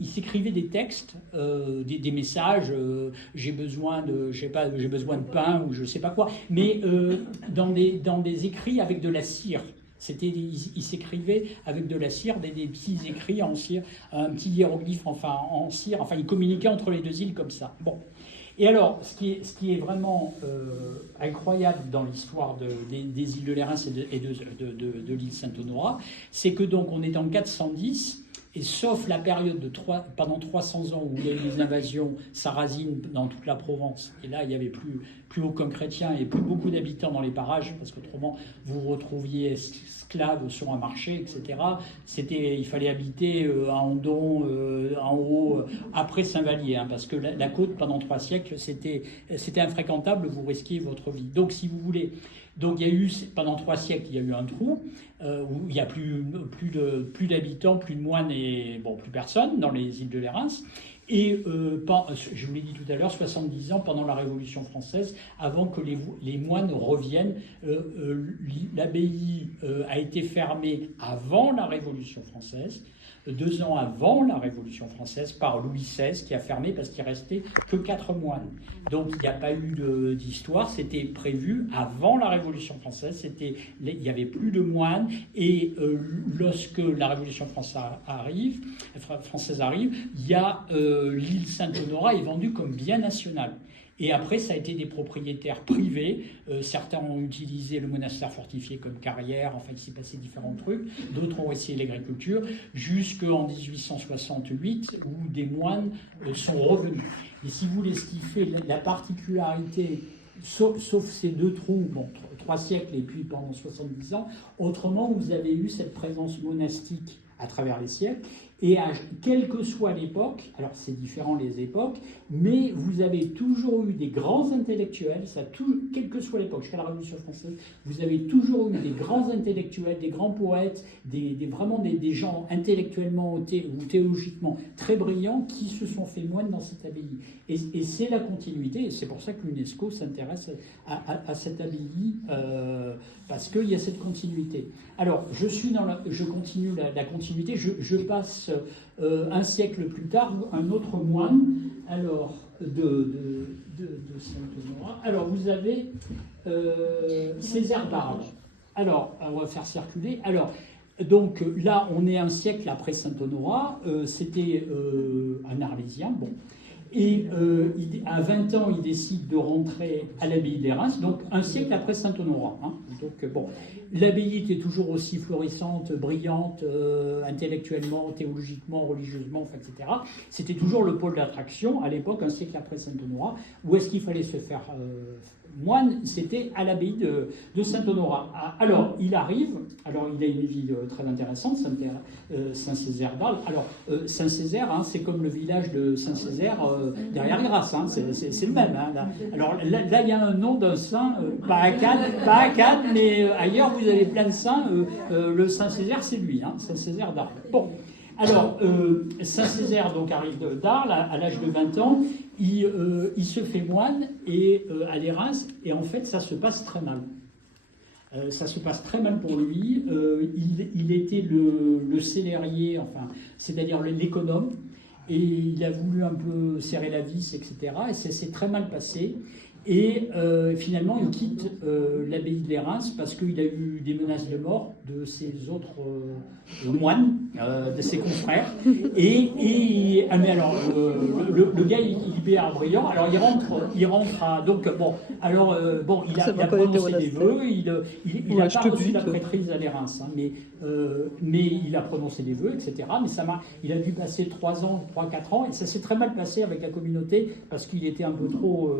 ils s'écrivaient des textes, des messages, j'ai besoin de pain ou je ne sais pas quoi, mais dans des écrits avec de la cire. Ils s'écrivaient avec de la cire, des petits écrits en cire, un petit hiéroglyphe en cire, enfin ils communiquaient entre les deux îles comme ça. Bon. Et alors, ce qui est vraiment incroyable dans l'histoire des îles de Lérins et de l'île Saint-Honorat, c'est que donc on est en 410, et sauf la période pendant 300 ans où il y a eu des invasions sarrasines dans toute la Provence, et là il n'y avait plus aucun chrétien et plus beaucoup d'habitants dans les parages, parce qu'autrement vous vous retrouviez esclaves sur un marché, etc. Il fallait habiter à Andon, en haut, après Saint-Vallier, hein, parce que la côte pendant 3 siècles c'était infréquentable, vous risquiez votre vie. Donc si vous voulez, donc il y a eu, pendant 3 siècles, il y a eu un trou où il n'y a plus d'habitants, plus de moines et bon, plus personne dans les îles de Lérins. Et je vous l'ai dit tout à l'heure, 70 ans pendant la Révolution française, avant que les moines reviennent, l'abbaye a été fermée avant la Révolution française. 2 ans avant la Révolution française, par Louis XVI, qui a fermé parce qu'il restait que 4 moines. Donc il n'y a pas eu d'histoire, c'était prévu avant la Révolution française, il n'y avait plus de moines, et lorsque la Révolution française arrive, l'île Saint-Honorat est vendue comme bien national. Et après, ça a été des propriétaires privés. Certains ont utilisé le monastère fortifié comme carrière. Enfin, il s'est passé différents trucs. D'autres ont essayé l'agriculture. Jusqu'en 1868, où des moines sont revenus. Et si vous voulez, ce qui fait la particularité, sauf ces 2 trous, bon, 3 siècles et puis pendant 70 ans, autrement, vous avez eu cette présence monastique à travers les siècles. Et quelle que soit l'époque, alors c'est différent les époques, mais vous avez toujours eu des grands intellectuels, quelle que soit l'époque, jusqu'à la Révolution française, vous avez toujours eu des grands intellectuels, des grands poètes, vraiment des gens intellectuellement ou théologiquement très brillants qui se sont fait moines dans cette abbaye. Et c'est la continuité, et c'est pour ça que l'UNESCO s'intéresse à cette abbaye, parce qu'il y a cette continuité. Alors, je continue la continuité, je passe un siècle plus tard, un autre moine, alors, de Saint-Honorat. Alors, vous avez Césaire d'Arles. Alors, on va faire circuler. Alors, donc là, on est un siècle après Saint-Honorat. C'était un Arlésien, bon. Et à 20 ans, il décide de rentrer à l'abbaye des Reims, donc un siècle après Saint-Honorat. Hein. Donc, bon, l'abbaye était toujours aussi florissante, brillante, intellectuellement, théologiquement, religieusement, enfin, etc. C'était toujours le pôle d'attraction, à l'époque, un siècle après Saint-Honorat. Où est-ce qu'il fallait se faire moine? C'était à l'abbaye de Saint-Honorat. Alors, il arrive, il a une vie très intéressante, Saint-Césaire d'Arles. Alors, Saint-Césaire, hein, c'est comme le village de Saint-Césaire derrière les Races, hein, c'est le même. Hein, là. Alors là, il y a un nom d'un saint, pas à Cannes, mais ailleurs, vous avez plein de saints. Le Saint-Césaire, c'est lui, hein, Saint-Césaire d'Arles. Bon, alors, Saint-Césaire donc, arrive d'Arles à l'âge de 20 ans. Il se fait moine à les Reims, et en fait, ça se passe très mal. Ça se passe très mal pour lui. Il était le célérier, enfin, c'est-à-dire l'économe, et il a voulu un peu serrer la vis, etc. Et ça s'est très mal passé. Et finalement, il quitte l'abbaye de Lérins parce qu'il a eu des menaces de mort de ses autres moines, de ses confrères. Mais alors, le gars, il est hyper brillant. Alors, il rentre à. Donc, bon, alors, il a prononcé des vœux. Il n'a pas reçu la prêtrise à Lérins, hein, mais il a prononcé des vœux, etc. Mais il a dû passer 3 ans, 3-4 ans, et ça s'est très mal passé avec la communauté parce qu'il était un peu trop.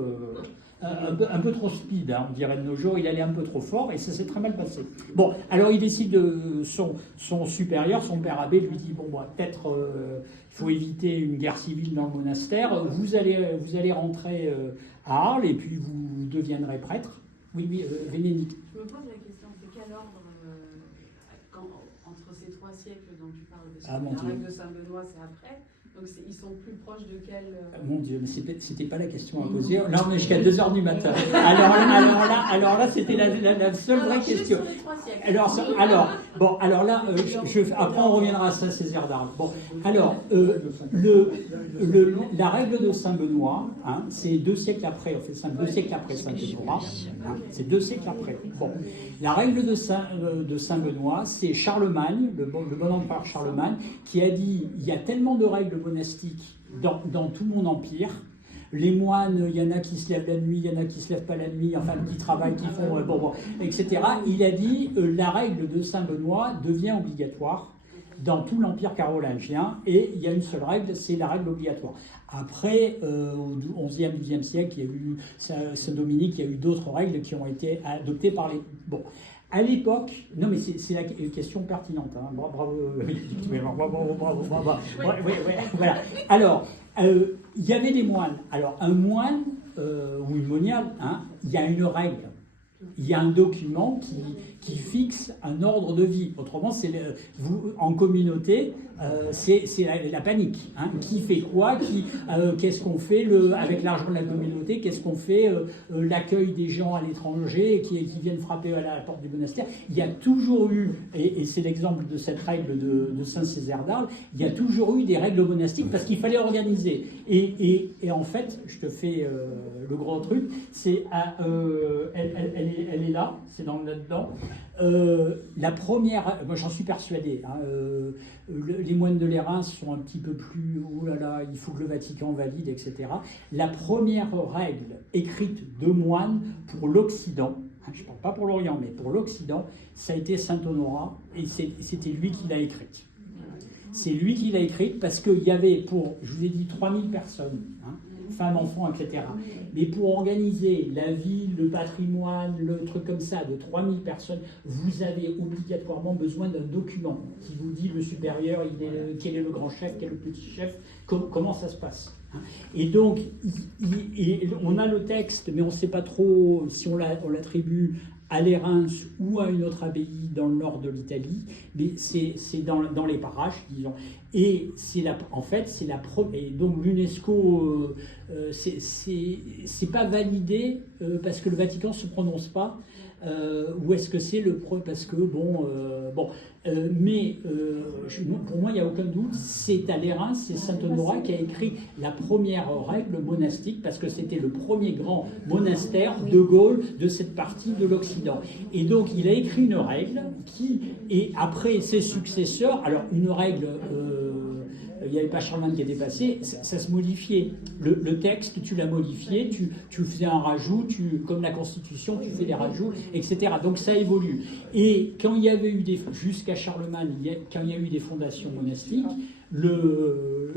un peu trop speed, hein, on dirait de nos jours, il allait un peu trop fort et ça s'est très mal passé. Bon, alors il décide, son supérieur, son père abbé lui dit, bon, peut-être il faut éviter une guerre civile dans le monastère, vous allez rentrer à Arles et puis vous deviendrez prêtre. Oui, Bénédicte. Je me pose la question, c'est quel ordre, entre ces 3 siècles dont tu parles, parce que la règle de Saint-Benoît c'est après, donc ils sont plus proches de quel... Mon Dieu, mais c'était pas la question à poser. Là, on est jusqu'à 2h du matin. Alors là, c'était la seule vraie question. Sur les 3 siècles. Alors là, après on reviendra à Saint-Césaire d'Arles. Bon, alors, la règle de Saint-Benoît, hein, c'est 2 siècles après, enfin 2 siècles après Saint-Benoît, hein, c'est 2 siècles après. Bon, la règle de Saint-Benoît, c'est Charlemagne, le bon empereur Charlemagne, qui a dit, il y a tellement de règles monastiques dans tout mon empire. Les moines, il y en a qui se lèvent la nuit, il y en a qui se lèvent pas la nuit, enfin qui travaillent, qui font, etc. Il a dit, la règle de Saint-Benoît devient obligatoire dans tout l'empire carolingien, et il y a une seule règle, c'est la règle obligatoire. Après, au XIe, XIIe siècle, il y a eu Saint-Dominique, il y a eu d'autres règles qui ont été adoptées par les... Bon. À l'époque, non mais c'est la question pertinente, hein. Bravo, voilà. Alors, il y avait des moines. Alors, un moine ou une moniale, hein, il y a une règle. Il y a un document qui fixe un ordre de vie. Autrement, en communauté, c'est la panique. Hein. Qui fait quoi, qu'est-ce qu'on fait avec l'argent de la communauté, qu'est-ce qu'on fait, l'accueil des gens à l'étranger qui viennent frapper à la porte du monastère. Il y a toujours eu, et c'est l'exemple de cette règle de Saint-Césaire d'Arles, il y a toujours eu des règles monastiques parce qu'il fallait organiser. Et en fait, je te fais le gros truc, c'est elle est là, c'est là-dedans. La première, moi j'en suis persuadé, hein, les moines de l'Érins sont un petit peu plus, oh là là, il faut que le Vatican valide, etc. La première règle écrite de moines pour l'Occident, hein, je ne parle pas pour l'Orient, mais pour l'Occident, ça a été saint Honorat, et c'était lui qui l'a écrite. C'est lui qui l'a écrite parce qu'il y avait je vous ai dit, 3000 personnes, hein, femmes, enfants, etc. Mais pour organiser la vie, le patrimoine, le truc comme ça, de 3000 personnes, vous avez obligatoirement besoin d'un document qui vous dit le supérieur, quel est le grand chef, quel est le petit chef, comment ça se passe. Et donc, on a le texte, mais on ne sait pas trop si on l'attribue à l'Érins ou à une autre abbaye dans le nord de l'Italie, mais c'est dans les parages, disons. Et en fait, c'est la première. Et donc l'UNESCO, c'est pas validé parce que le Vatican ne se prononce pas. Ou est-ce que c'est parce que pour moi il n'y a aucun doute, c'est à l'Érins, c'est saint Honorat qui a écrit la première règle monastique parce que c'était le premier grand monastère de Gaule de cette partie de l'Occident. Et donc il a écrit une règle et après ses successeurs, alors une règle, il n'y avait pas Charlemagne qui était passé, ça se modifiait. Le texte, tu l'as modifié, tu faisais un rajout, comme la Constitution, tu fais des rajouts, etc. Donc ça évolue. Et quand il y avait eu jusqu'à Charlemagne, quand il y a eu des fondations monastiques, le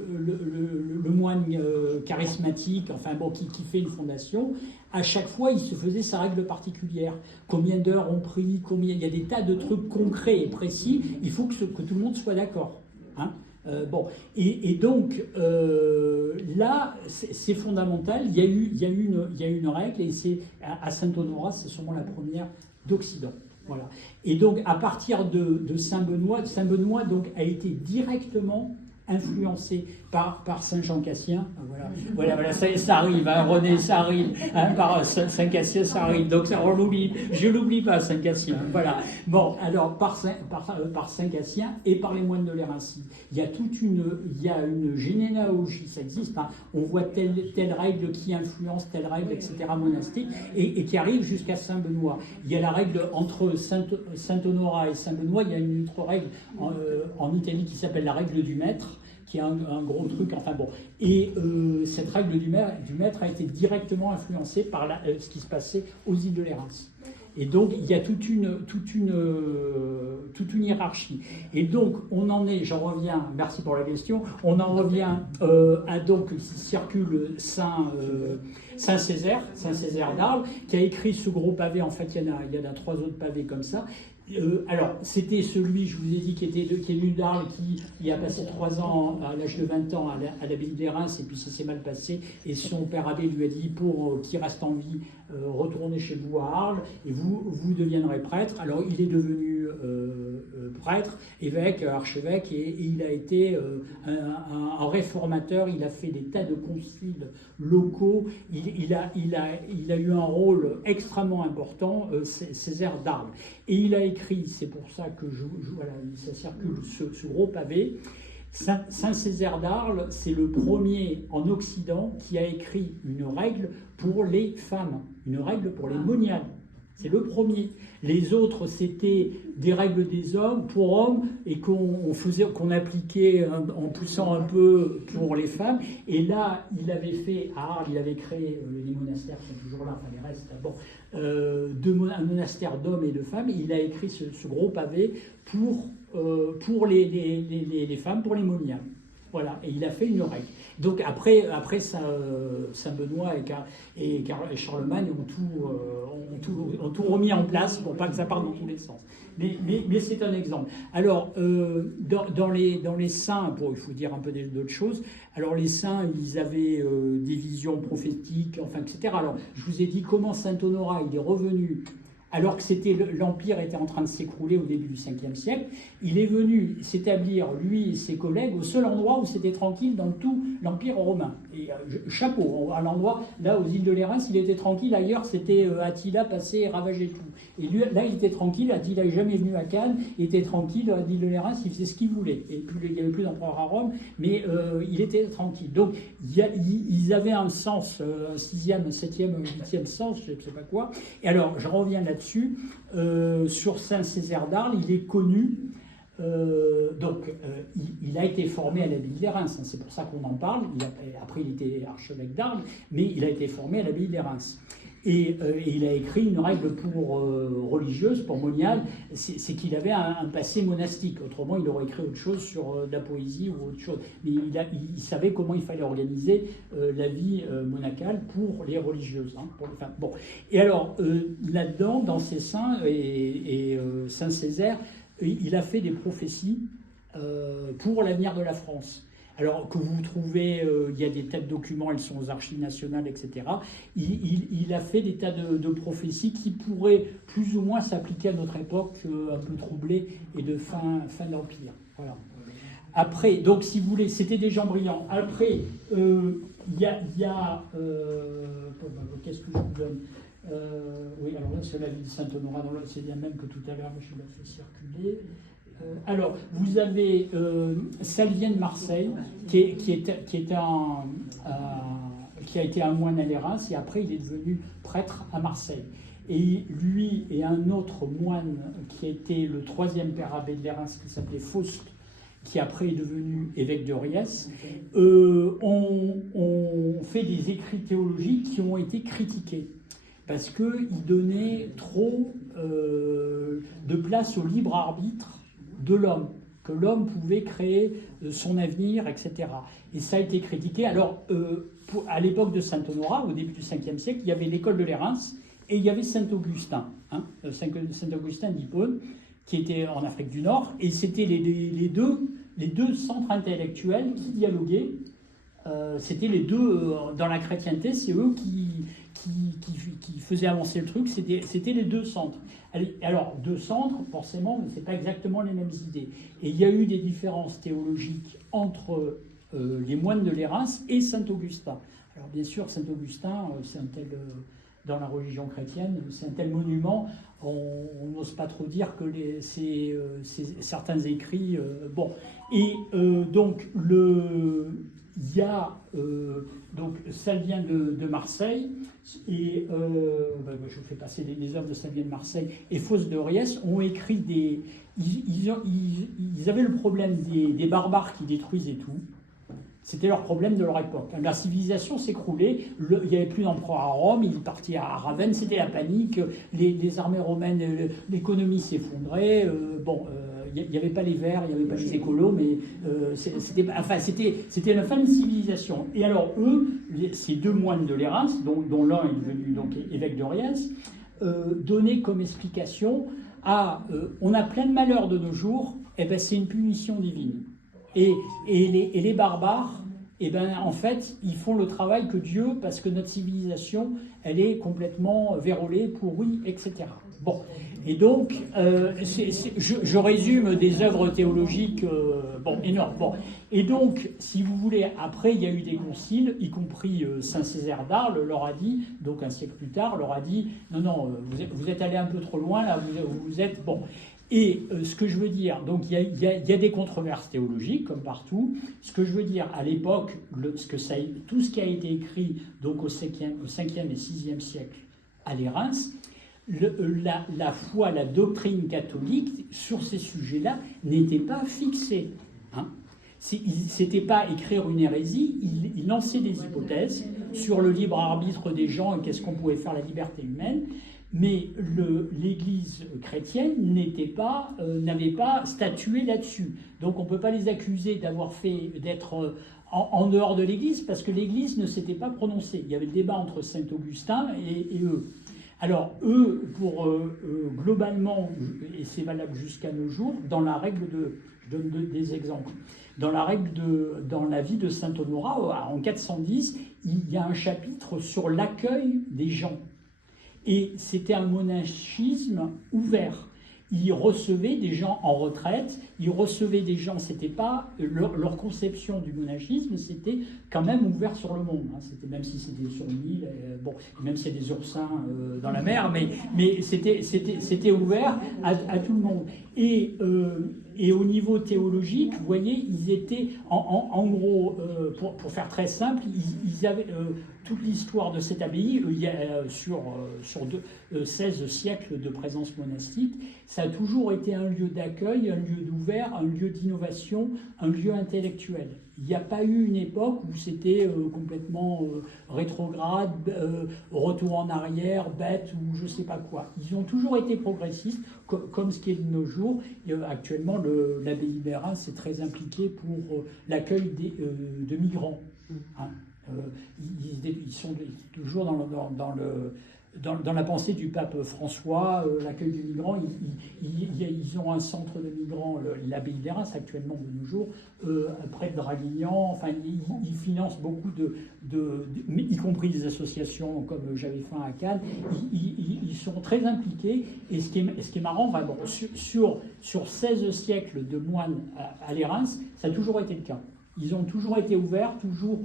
moine charismatique, qui fait une fondation, à chaque fois, il se faisait sa règle particulière. Combien d'heures on prie, il y a des tas de trucs concrets et précis, il faut que tout le monde soit d'accord. Hein. Et donc là, c'est fondamental. Il y a eu une règle, et c'est à saint Honorat, c'est sûrement la première d'Occident. Voilà. Et donc, à partir de Saint-Benoît donc a été directement influencé par Saint Jean Cassien. Voilà, ça arrive, hein, René, ça arrive, hein, par Saint Cassien, ça arrive. Donc je l'oublie pas, Saint Cassien. Voilà. Bon, alors par Saint Cassien et par les moines de l'Érins. Il y a une généalogie, ça existe. Hein. On voit telle règle qui influence telle règle, etc. monastique, et qui arrive jusqu'à Saint Benoît. Il y a la règle entre Saint Honorat et Saint Benoît. Il y a une autre règle en Italie qui s'appelle la règle du maître, qui est un gros truc, Et cette règle du maître a été directement influencée par ce qui se passait aux îles de l'Érins. Et donc, il y a toute une hiérarchie. Et donc, on en est, j'en reviens, merci pour la question, on en revient à donc, circule Saint-Césaire d'Arles, qui a écrit ce gros pavé. En fait, il y en a 3 autres pavés comme ça. Alors, c'était celui, je vous ai dit, qui est venu d'Arles, qui a passé 3 ans, à l'âge de 20 ans, à l'abbaye des Reims, et puis ça s'est mal passé, et son père abbé lui a dit, pour qu'il reste en vie, retournez chez vous à Arles, et vous deviendrez prêtre. Alors, il est devenu prêtre, évêque, archevêque, et il a été un réformateur. Il a fait des tas de conciles locaux. Il a eu un rôle extrêmement important, Césaire d'Arles. Et il a écrit, c'est pour ça que voilà, ça circule ce gros pavé. Saint-Césaire d'Arles, c'est le premier en Occident qui a écrit une règle pour les femmes, une règle pour les moniales. C'est le premier. Les autres, c'était des règles des hommes pour hommes et qu'on appliquait en poussant un peu pour les femmes. Et là, il avait fait à Arles, il avait créé les monastères qui sont toujours là, enfin les restes d'abord, un monastère d'hommes et de femmes. Et il a écrit ce gros pavé pour les femmes, pour les moniales. Voilà, et il a fait une règle. Donc après Saint-Benoît et Charlemagne ont tout remis en place pour pas que ça parte dans tous les sens. Mais c'est un exemple. Alors, dans les saints, il faut dire un peu d'autres choses, alors les saints, ils avaient des visions prophétiques, enfin, etc. Alors, je vous ai dit comment Saint-Honorat, il est revenu alors que l'Empire était en train de s'écrouler au début du 5e siècle. Il est venu s'établir, lui et ses collègues, au seul endroit où c'était tranquille dans tout l'Empire romain. Et chapeau, à l'endroit, là, aux îles de Lérins, il était tranquille. Ailleurs, c'était Attila passé et ravageait tout. Et lui, là, il était tranquille. Attila n'est jamais venu à Cannes. Il était tranquille à l'île de Lérins, il faisait ce qu'il voulait. Et puis, il n'y avait plus d'empereur à Rome, mais il était tranquille. Donc, ils avaient un sens, un 6e, un 7e, un 8e sens, je ne sais pas quoi. Et alors, je reviens là-dessus. Sur Saint-Césaire d'Arles, il est connu. Il a été formé à l'abbaye des Reims, c'est pour ça qu'on en parle. Après, il était archevêque d'Arles, mais il a été formé à l'abbaye des Reims. Et il a écrit une règle pour religieuse, pour moniale, c'est qu'il avait un passé monastique. Autrement, il aurait écrit autre chose sur de la poésie ou autre chose. Mais il savait comment il fallait organiser la vie monacale pour les religieuses, pour les femmes. Bon. Et alors, là-dedans, dans ces saints, et Saint-Césaire, il a fait des prophéties pour l'avenir de la France. Alors que vous trouvez, il y a des tas de documents, elles sont aux archives nationales, etc. Il a fait des tas de prophéties qui pourraient plus ou moins s'appliquer à notre époque un peu troublée et de fin d'Empire. Voilà. Après, donc si vous voulez, c'était des gens brillants. Après, il y a qu'est-ce que je vous donne oui, alors là, c'est la ville de Saint-Honorat, c'est bien même que tout à l'heure, je l'ai fait circuler. Alors, vous avez Salvien de Marseille, qui a été un moine à Lérins, et après il est devenu prêtre à Marseille. Et lui et un autre moine qui a été le 3e père abbé de Lérins, qui s'appelait Faust, qui après est devenu évêque de Riez, ont fait des écrits théologiques qui ont été critiqués. Parce qu'ils donnaient trop de place au libre arbitre de l'homme, que l'homme pouvait créer son avenir, etc. Et ça a été critiqué. Alors, à l'époque de Saint-Honorat, au début du 5e siècle, il y avait l'école de Lérins et il y avait Saint-Augustin, Saint-Augustin d'Hippone, qui était en Afrique du Nord, et c'était les deux centres intellectuels qui dialoguaient. C'était les deux, dans la chrétienté, c'est eux qui faisaient avancer le truc, c'était les deux centres. Alors, deux centres, forcément, ce n'est pas exactement les mêmes idées. Et il y a eu des différences théologiques entre les moines de Lérins et Saint-Augustin. Alors, bien sûr, Saint-Augustin, c'est un tel, dans la religion chrétienne, c'est un tel monument, on n'ose pas trop dire que certains écrits... bon, et donc, il y a donc Salvien de Marseille, et je vous fais passer les œuvres de Salvien de Marseille, et Faust de Riez ont écrit ils avaient le problème des barbares qui détruisaient tout, C'était leur problème de leur époque. La civilisation s'écroulait, il n'y avait plus d'empereur à Rome, il partit à Ravenne, c'était la panique, les armées romaines, l'économie s'effondrait. Il n'y avait pas les Verts, il n'y avait pas les écolos, mais c'était la fin d'une civilisation. Et alors eux, ces deux moines de Lérins, dont l'un est devenu donc évêque de Riens, donnaient comme explication on a plein de malheurs de nos jours, et ben c'est une punition divine. Et les barbares, en fait, ils font le travail que Dieu, parce que notre civilisation, elle est complètement vérolée, pourrie, etc. Bon, et donc, je résume des œuvres théologiques énormes. Bon, et donc, si vous voulez, après, il y a eu des conciles, y compris Saint Césaire d'Arles leur a dit, donc un siècle plus tard, leur a dit, non, vous êtes allé un peu trop loin, là, vous êtes... Bon. Et ce que je veux dire, donc il y a des controverses théologiques comme partout. Ce que je veux dire, à l'époque, tout ce qui a été écrit donc au 5e et 6e siècle à Lérins, la foi, la doctrine catholique sur ces sujets-là n'était pas fixée. Hein. C'était pas écrire une hérésie, il lançait des hypothèses sur le libre arbitre des gens et qu'est-ce qu'on pouvait faire la liberté humaine. Mais l'Église chrétienne n'avait pas statué là-dessus. Donc on ne peut pas les accuser d'être en dehors de l'Église, parce que l'Église ne s'était pas prononcée. Il y avait le débat entre saint Augustin et eux. Alors eux, globalement, et c'est valable jusqu'à nos jours, dans la règle je donne des exemples. Dans la vie de saint Honorat, en 410, il y a un chapitre sur l'accueil des gens. Et c'était un monachisme ouvert. Ils recevaient des gens en retraite, ils recevaient des gens, c'était pas leur conception du monachisme, c'était quand même ouvert sur le monde. Hein. C'était, même si c'était sur une île, même s'il y a des oursins dans la mer, mais c'était ouvert à tout le monde. Et au niveau théologique, vous voyez, ils étaient, en gros, pour faire très simple, ils avaient toute l'histoire de cette abbaye, il y a, sur 16 siècles de présence monastique, ça a toujours été un lieu d'accueil, un lieu d'ouvert, un lieu d'innovation, un lieu intellectuel. Il n'y a pas eu une époque où c'était complètement rétrograde, retour en arrière, bête ou je ne sais pas quoi. Ils ont toujours été progressistes, comme ce qui est de nos jours. Actuellement, l'abbaye Lérins est très impliquée pour l'accueil de migrants. Hein. Ils sont toujours dans la pensée du pape François, l'accueil des migrants. Ils ont un centre de migrants, l'abbaye Lérins, actuellement de nos jours, près de Draguignan. Enfin, ils financent beaucoup y compris des associations comme J'avais faim à Cannes. Ils sont très impliqués. Et ce qui est marrant, vraiment, sur 16 siècles de moines à Lérins, ça a toujours été le cas. Ils ont toujours été ouverts, toujours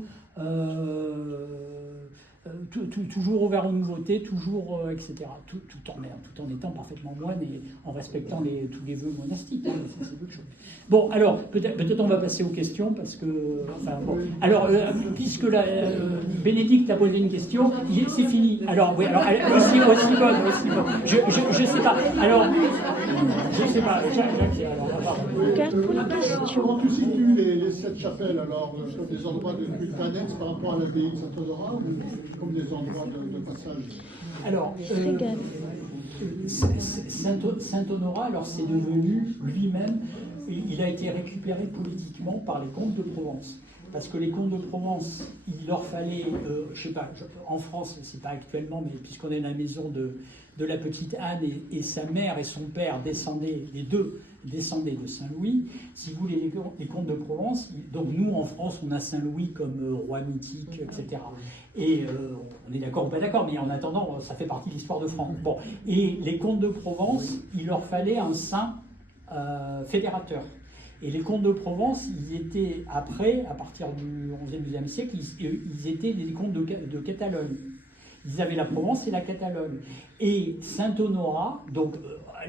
ouvert aux nouveautés, toujours, etc. Tout en étant parfaitement moine et en respectant tous les vœux monastiques. Hein, ça, c'est autre chose. Bon, alors, peut-être on va passer aux questions, parce que... alors, puisque Bénédicte a posé une question, c'est fini. Alors, oui, alors, aussi bonne. Je sais pas. Alors, je sais pas. Comment tu situes les 7 chapelles, alors, sur des endroits de culte annexe par rapport à l'abbaye de Saint-Honorat, ou comme des endroits de passage? Alors, Saint-Honorat, alors c'est devenu lui-même, il a été récupéré politiquement par les comtes de Provence. Parce que les comtes de Provence, il leur fallait, je sais pas, en France, c'est pas actuellement, mais puisqu'on est dans la maison de la petite Anne et sa mère et son père les deux descendaient de Saint-Louis. Si vous voulez, les comtes de Provence, donc nous en France, on a Saint-Louis comme roi mythique, etc. Et on est d'accord ou pas d'accord, mais en attendant, ça fait partie de l'histoire de France. Bon. Et les comtes de Provence, il leur fallait un saint fédérateur. Et les comtes de Provence, ils étaient après, à partir du 11e, 12e siècle, ils étaient les comtes de Catalogne. Ils avaient la Provence et la Catalogne. Et Saint-Honorat, donc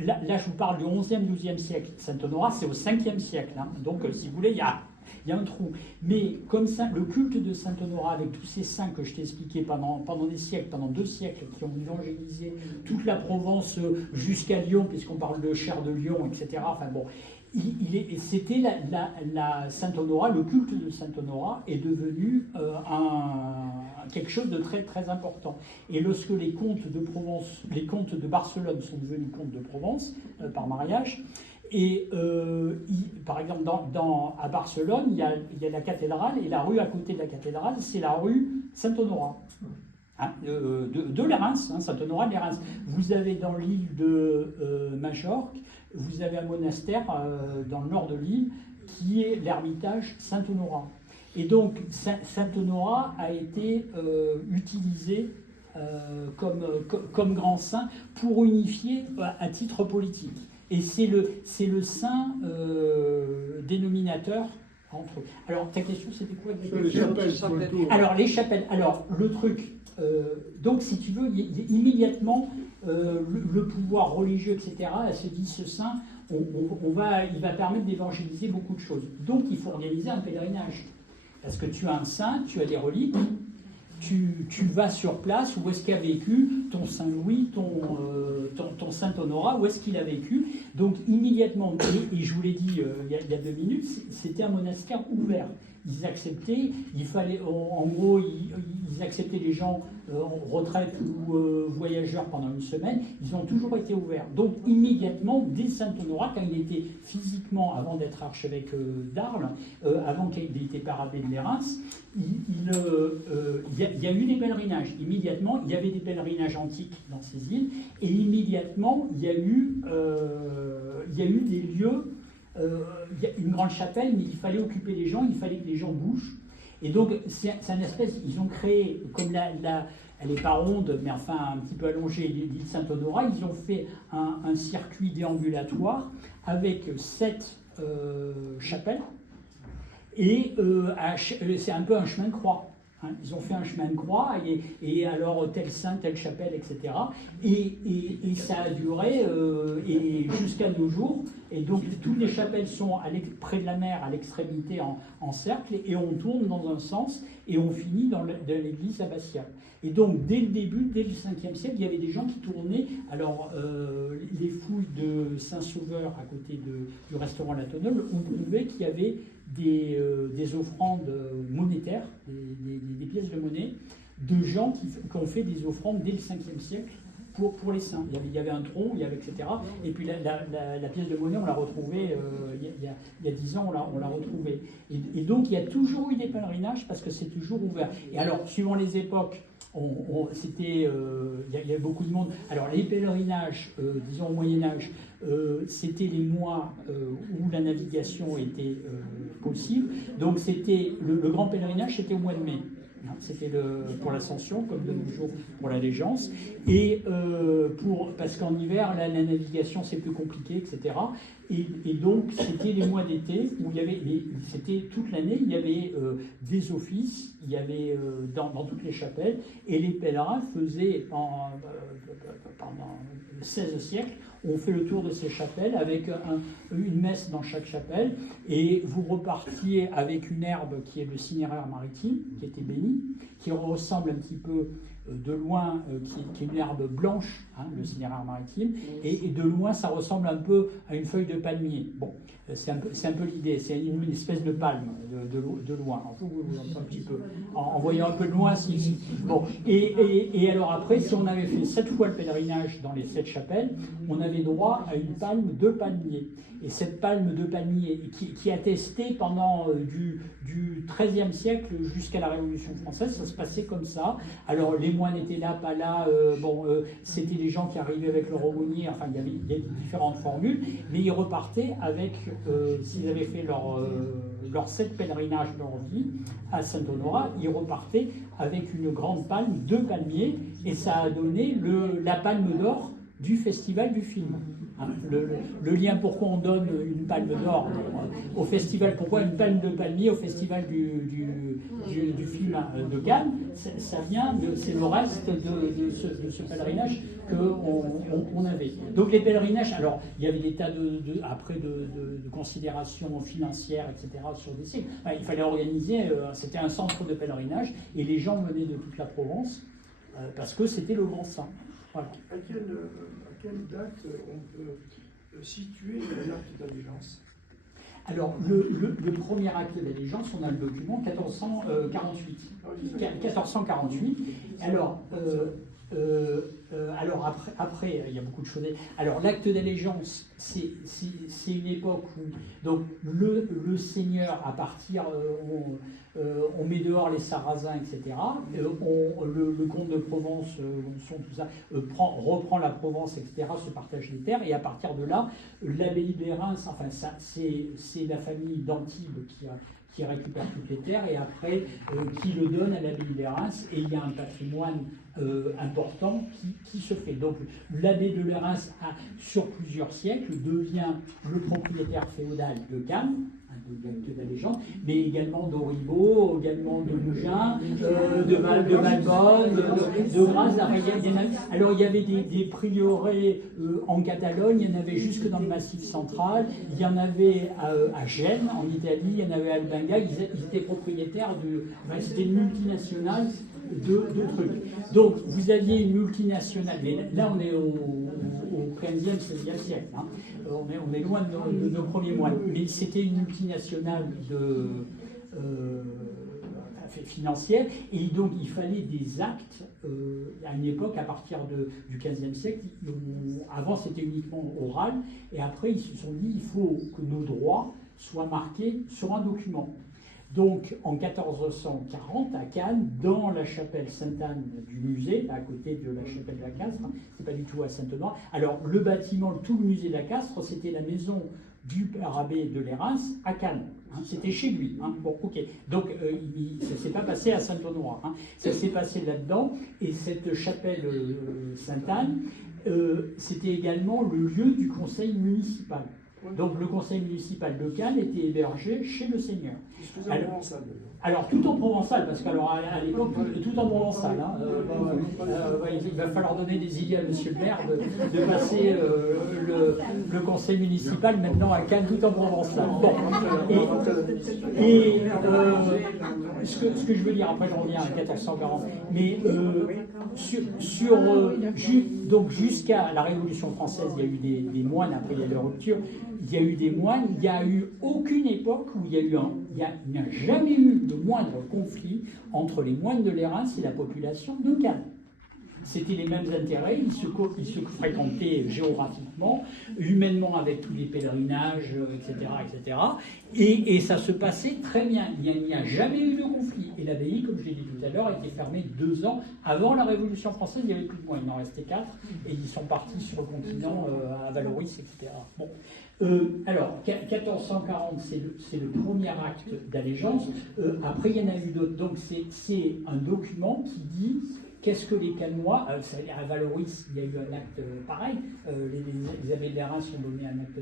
là je vous parle du 11e, 12e siècle. Saint-Honorat, c'est au 5e siècle. Hein. Donc si vous voulez, il y a un trou. Mais comme ça, le culte de Saint-Honorat, avec tous ces saints que je t'ai expliqués pendant des siècles, pendant 2 siècles, qui ont évangélisé toute la Provence jusqu'à Lyon, puisqu'on parle de Cher de Lyon, etc. Enfin bon. c'était la Saint-Honorat, le culte de Saint-Honorat est devenu quelque chose de très très important. Et lorsque les comtes de Provence, les comtes de Barcelone sont devenus comtes de Provence par mariage, et par exemple à Barcelone, il y a la cathédrale, et la rue à côté de la cathédrale, c'est la rue Saint-Honorat. Hein, de Lérins, Saint-Honorat de Lérins. Vous avez dans l'île de Majorque, vous avez un monastère dans le nord de l'île qui est l'ermitage Saint-Honorat. Et donc Saint-Honorat a été utilisé comme grand saint pour unifier à titre politique. Et c'est le saint dénominateur entre eux. Alors ta question c'était quoi? Les chapelles. Alors les chapelles. Alors le truc. Donc, si tu veux, immédiatement, le pouvoir religieux, etc., elle se dit, ce saint, il va permettre d'évangéliser beaucoup de choses. Donc, il faut organiser un pèlerinage. Parce que tu as un saint, tu as des reliques, tu vas sur place, où est-ce qu'il a vécu ton Saint Louis, ton Saint Honorat, où est-ce qu'il a vécu. Donc, immédiatement, et je vous l'ai dit il y a 2 minutes, c'était un monastère ouvert. Ils acceptaient, il fallait, en gros, ils acceptaient les gens en retraite ou voyageurs pendant une semaine. Ils ont toujours été ouverts. Donc immédiatement, dès Saint-Honorat, quand il était physiquement, avant d'être archevêque d'Arles, avant qu'il ait été parabé de Lérins, il y a eu des pèlerinages. Immédiatement, il y avait des pèlerinages antiques dans ces îles, et immédiatement, il y a eu des lieux. Il y a une grande chapelle, mais il fallait occuper les gens, il fallait que les gens bougent. Et donc, c'est une espèce, ils ont créé, comme elle n'est pas ronde, mais enfin un petit peu allongée, l'île Saint-Honorat, ils ont fait un circuit déambulatoire avec 7 chapelles, et c'est un peu un chemin de croix. Hein, ils ont fait un chemin de croix, et alors tel saint, telle chapelle, etc. Et ça a duré jusqu'à nos jours. Et donc toutes les chapelles sont près de la mer, à l'extrémité en cercle, et on tourne dans un sens, et on finit dans l'église abbatiale. Et donc dès le début, dès le 5e siècle, il y avait des gens qui tournaient. Alors les fouilles de Saint-Sauveur, à côté du restaurant La Tonnelle, ont prouvé qu'il y avait des offrandes monétaires, des pièces de monnaie, de gens qui ont fait des offrandes dès le 5e siècle pour les saints. Il y avait un tronc, etc. Et puis la pièce de monnaie, on l'a retrouvée, il y a 10 ans, on l'a retrouvée. Et donc il y a toujours eu des pèlerinages parce que c'est toujours ouvert. Et alors, suivant les époques, il y a beaucoup de monde. Alors les pèlerinages, disons au Moyen-Âge, c'était les mois où la navigation était possible. Donc c'était le grand pèlerinage, c'était au mois de mai. C'était pour l'Ascension, comme de nos jours pour l'Allégeance, et parce qu'en hiver, la navigation c'est plus compliqué, etc. Et donc c'était les mois d'été où il y avait, c'était toute l'année, il y avait des offices, il y avait dans toutes les chapelles, et les pèlerins faisaient pendant le XVIe siècle, on fait le tour de ces chapelles avec une messe dans chaque chapelle, et vous repartiez avec une herbe qui est le cinéraire maritime, qui était béni, qui ressemble un petit peu de loin, qui est une herbe blanche, hein, le cinéraire maritime, et de loin ça ressemble un peu à une feuille de palmier. Bon, c'est un peu l'idée, c'est une espèce de palme de loin, un petit peu, en voyant un peu de loin. Bon, et alors après, si on avait fait 7 fois le pèlerinage dans les 7 chapelles, on avait droit à une palme de palmier. Et cette palme de palmier qui attestait pendant du XIIIe siècle jusqu'à la Révolution française, ça se passait comme ça. Alors les moines étaient là, pas là, c'était les gens qui arrivaient avec leur aumônier, enfin il y avait différentes formules, mais ils repartaient avec, s'ils avaient fait leurs 7 pèlerinages de leur vie à Saint-Honorat, ils repartaient avec une grande palme de palmier, et ça a donné la palme d'or du festival du film. Hein, le lien, pourquoi on donne une palme d'or au festival, pourquoi une palme de palmier au festival du film de Cannes, ça vient c'est le reste de ce pèlerinage qu'on avait. Donc les pèlerinages, alors il y avait des tas de considérations financières, etc. sur des siècles. Enfin, il fallait organiser, c'était un centre de pèlerinage, et les gens venaient de toute la Provence parce que c'était le grand saint. Voilà. À quelle date on peut situer l'acte d'allégeance? Alors, le premier acte d'allégeance, on a le document 1448. 1448. Alors, après, il y a beaucoup de choses. Alors, l'acte d'allégeance, c'est une époque où donc, le seigneur, à partir, on met dehors les Sarrasins, etc. Le comte de Provence, tout ça, reprend la Provence, etc., se partage les terres, et à partir de là, l'abbaye des Reims, enfin, c'est la famille d'Antibes qui récupère toutes les terres, et après, qui le donne à l'abbaye des Reims, et il y a un patrimoine important qui se fait. Donc l'abbé de Reims, sur plusieurs siècles, devient le propriétaire féodal de Cannes, de l'acte d'allégeance, mais également d'Auribeau, également de Mougins, de Valbonne, de Grasse. Alors il y avait des prieurés en Catalogne, il y en avait jusque dans le Massif central, il y en avait à Gênes, en Italie, il y en avait à Albinga, ils étaient propriétaires c'était une multinationale de trucs. Donc vous aviez une multinationale, mais là on est au 15e, 16e siècle, hein. On est loin de nos premiers moines, mais c'était une multinationale financière, et donc il fallait des actes à une époque, à partir du 15e siècle. Avant c'était uniquement oral, et après ils se sont dit il faut que nos droits soient marqués sur un document. Donc, en 1440, à Cannes, dans la chapelle Sainte-Anne du musée, à côté de la chapelle de la Castre, c'est pas du tout à Saint-Honoré. Alors, le bâtiment, tout le musée de la Castre, c'était la maison du père abbé de Lérins à Cannes. Hein, c'était chez lui. Hein. Bon, ok. Donc, ça ne s'est pas passé à Saint-Honoré. Hein. Ça s'est passé là-dedans. Et cette chapelle Sainte-Anne, c'était également le lieu du conseil municipal. Donc le conseil municipal de Cannes était hébergé chez le seigneur. Alors tout en provençal, parce qu'à l'époque, tout en provençal. Hein, il va falloir donner des idées à monsieur le maire de passer le conseil municipal maintenant à Cannes tout en provençal. Bon. Ce que je veux dire, après je reviens à 1440, mais donc jusqu'à la Révolution française, il y a eu des moines, après il y a eu la rupture, il y a eu des moines, il n'y a eu aucune époque où il n'y a jamais eu de moindre conflit entre les moines de Lérins et la population de Cannes. C'était les mêmes intérêts, ils se fréquentaient géographiquement, humainement avec tous les pèlerinages, etc. etc. Et ça se passait très bien, il n'y a jamais eu de conflit. Et l'abbaye, comme je l'ai dit tout à l'heure, a été fermée 2 ans avant la Révolution française, il n'y avait plus de moines, il en restait 4, et ils sont partis sur le continent, à Valoris, etc. Bon. Alors, 1440, c'est le premier acte d'allégeance. Après, il y en a eu d'autres. Donc, c'est un document qui dit qu'est-ce que les Cannois. À Valoris, il y a eu un acte pareil. Les abbés de Lérins ont donné un acte.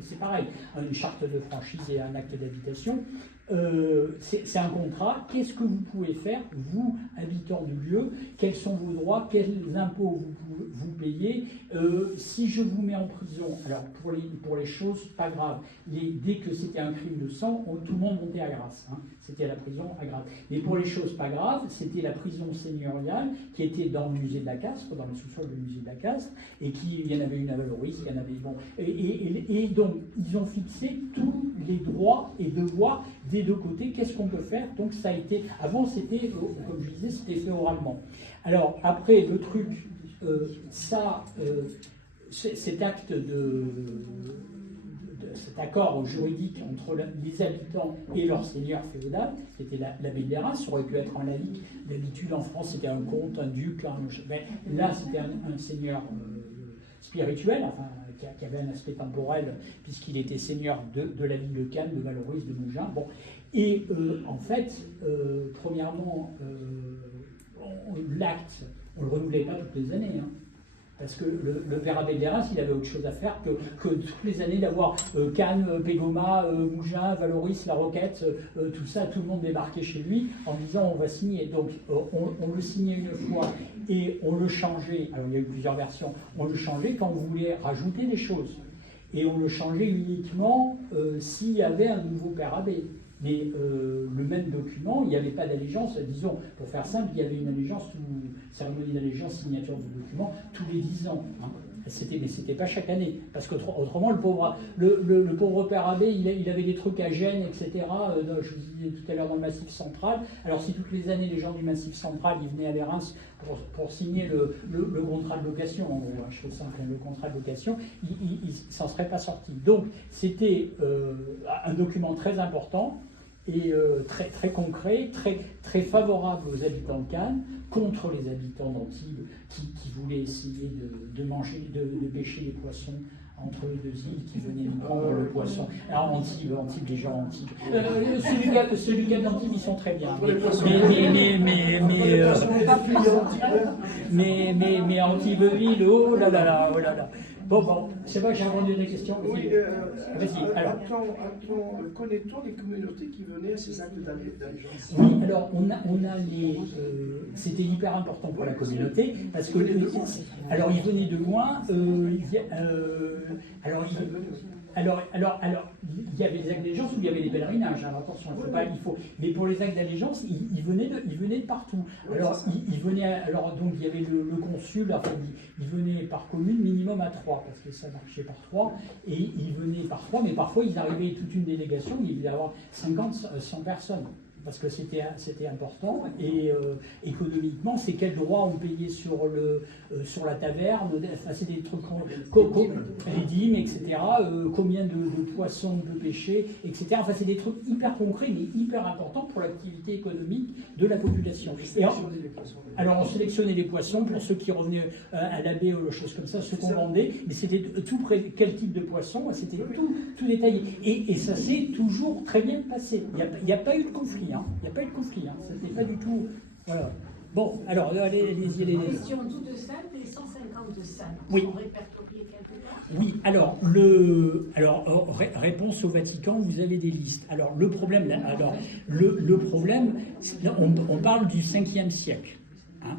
C'est pareil, une charte de franchise et un acte d'habitation. C'est un contrat. Qu'est-ce que vous pouvez faire, vous, habitants du lieu? Quels sont vos droits? Quels impôts vous payez? Si je vous mets en prison, alors pour les choses pas graves, dès que c'était un crime de sang, tout le monde montait à Grasse. Hein. C'était à la prison à Grasse. Mais pour les choses pas graves, c'était la prison seigneuriale qui était dans le musée de la Castre, dans le sous-sol du musée de la Castre, et il y en avait une à Valoris, il y en avait bon. Et donc ils ont fixé tous les droits et devoirs des deux côtés. Qu'est-ce qu'on peut faire? Donc ça a été, avant c'était, comme je disais, c'était fait oralement. Alors après le truc, cet acte cet accord juridique entre les habitants et leur seigneur féodal, c'était l'abbé de Lérins, ça aurait pu être un laïc. D'habitude en France c'était un comte, un duc, mais là c'était un seigneur spirituel, enfin, qui avait un aspect temporel, puisqu'il était seigneur de la ville de Cannes, de Valoris, de Mougins. Bon. Et en fait, premièrement, l'acte, on ne le renouvelait pas toutes les années. Hein. Parce que le père abbé de Lérins, il avait autre chose à faire que toutes les années d'avoir Cannes, Pégoma, Mougins, Valoris, La Roquette, tout ça, tout le monde débarquait chez lui en disant on va signer. Donc on le signait une fois et on le changeait. Alors il y a eu plusieurs versions. On le changeait quand on voulait rajouter des choses. Et on le changeait uniquement s'il y avait un nouveau père abbé. Mais le même document, il n'y avait pas d'allégeance, disons, pour faire simple, il y avait une allégeance, cérémonie d'allégeance, signature du document, tous les 10 ans. Hein. mais c'était pas chaque année, parce qu'autrement, le pauvre père abbé, il avait des trucs à Gênes, etc., je vous disais tout à l'heure dans le Massif central. Alors si toutes les années, les gens du Massif central, ils venaient à les Reims pour signer le contrat de location, en gros, je fais simple, le contrat de location, ils ne s'en seraient pas sortis. Donc c'était un document très important, et très, très concret, très favorable aux habitants de Cannes, contre les habitants d'Antibes qui voulaient essayer de pêcher les poissons entre les deux îles, qui venaient prendre le poisson. Alors Antibes, les gens Antibes. Ceux du Cap d'Antibes, ils sont très bien. Mais Antibes-Ville, oh là là, oh là là. Bon, c'est vrai que j'ai répondu à des questions. Oui, vas-y. Alors, connaît-on les communautés qui venaient à ces actes d'allégeance? Oui, alors on a les. C'était hyper important pour la communauté parce que. Alors ils venaient de loin. Alors, il y avait des actes d'allégeance où il y avait des pèlerinages. Alors, attention, mais pour les actes d'allégeance, ils venaient de partout. Alors, donc il y avait le consul. Enfin, il venait par commune minimum à 3 parce que ça marchait par 3. Et ils venaient par 3, mais parfois ils arrivaient toute une délégation. Il devait y avoir 50, 100 personnes. Parce que c'était important, et économiquement, c'est quel droit on payait sur la taverne, enfin, c'est des trucs, les dîmes, etc., combien de poissons on peut pêcher, etc. Enfin, c'est des trucs hyper concrets, mais hyper importants pour l'activité économique de la population. Alors, on sélectionnait les poissons pour ceux qui revenaient à la baie ou choses comme ça, ceux qu'on vendait, mais c'était tout quel type de poisson, c'était tout détaillé. Et ça s'est toujours très bien passé. Il n'y a pas eu de conflit. Il n'y a pas eu de conflit, c'était pas du tout. Voilà. Bon, alors, allez-y. Une question toute simple, les 150 salles sont répertoriées quelque part? Oui, alors, réponse au Vatican, vous avez des listes. Alors, le problème, on parle du 5e siècle.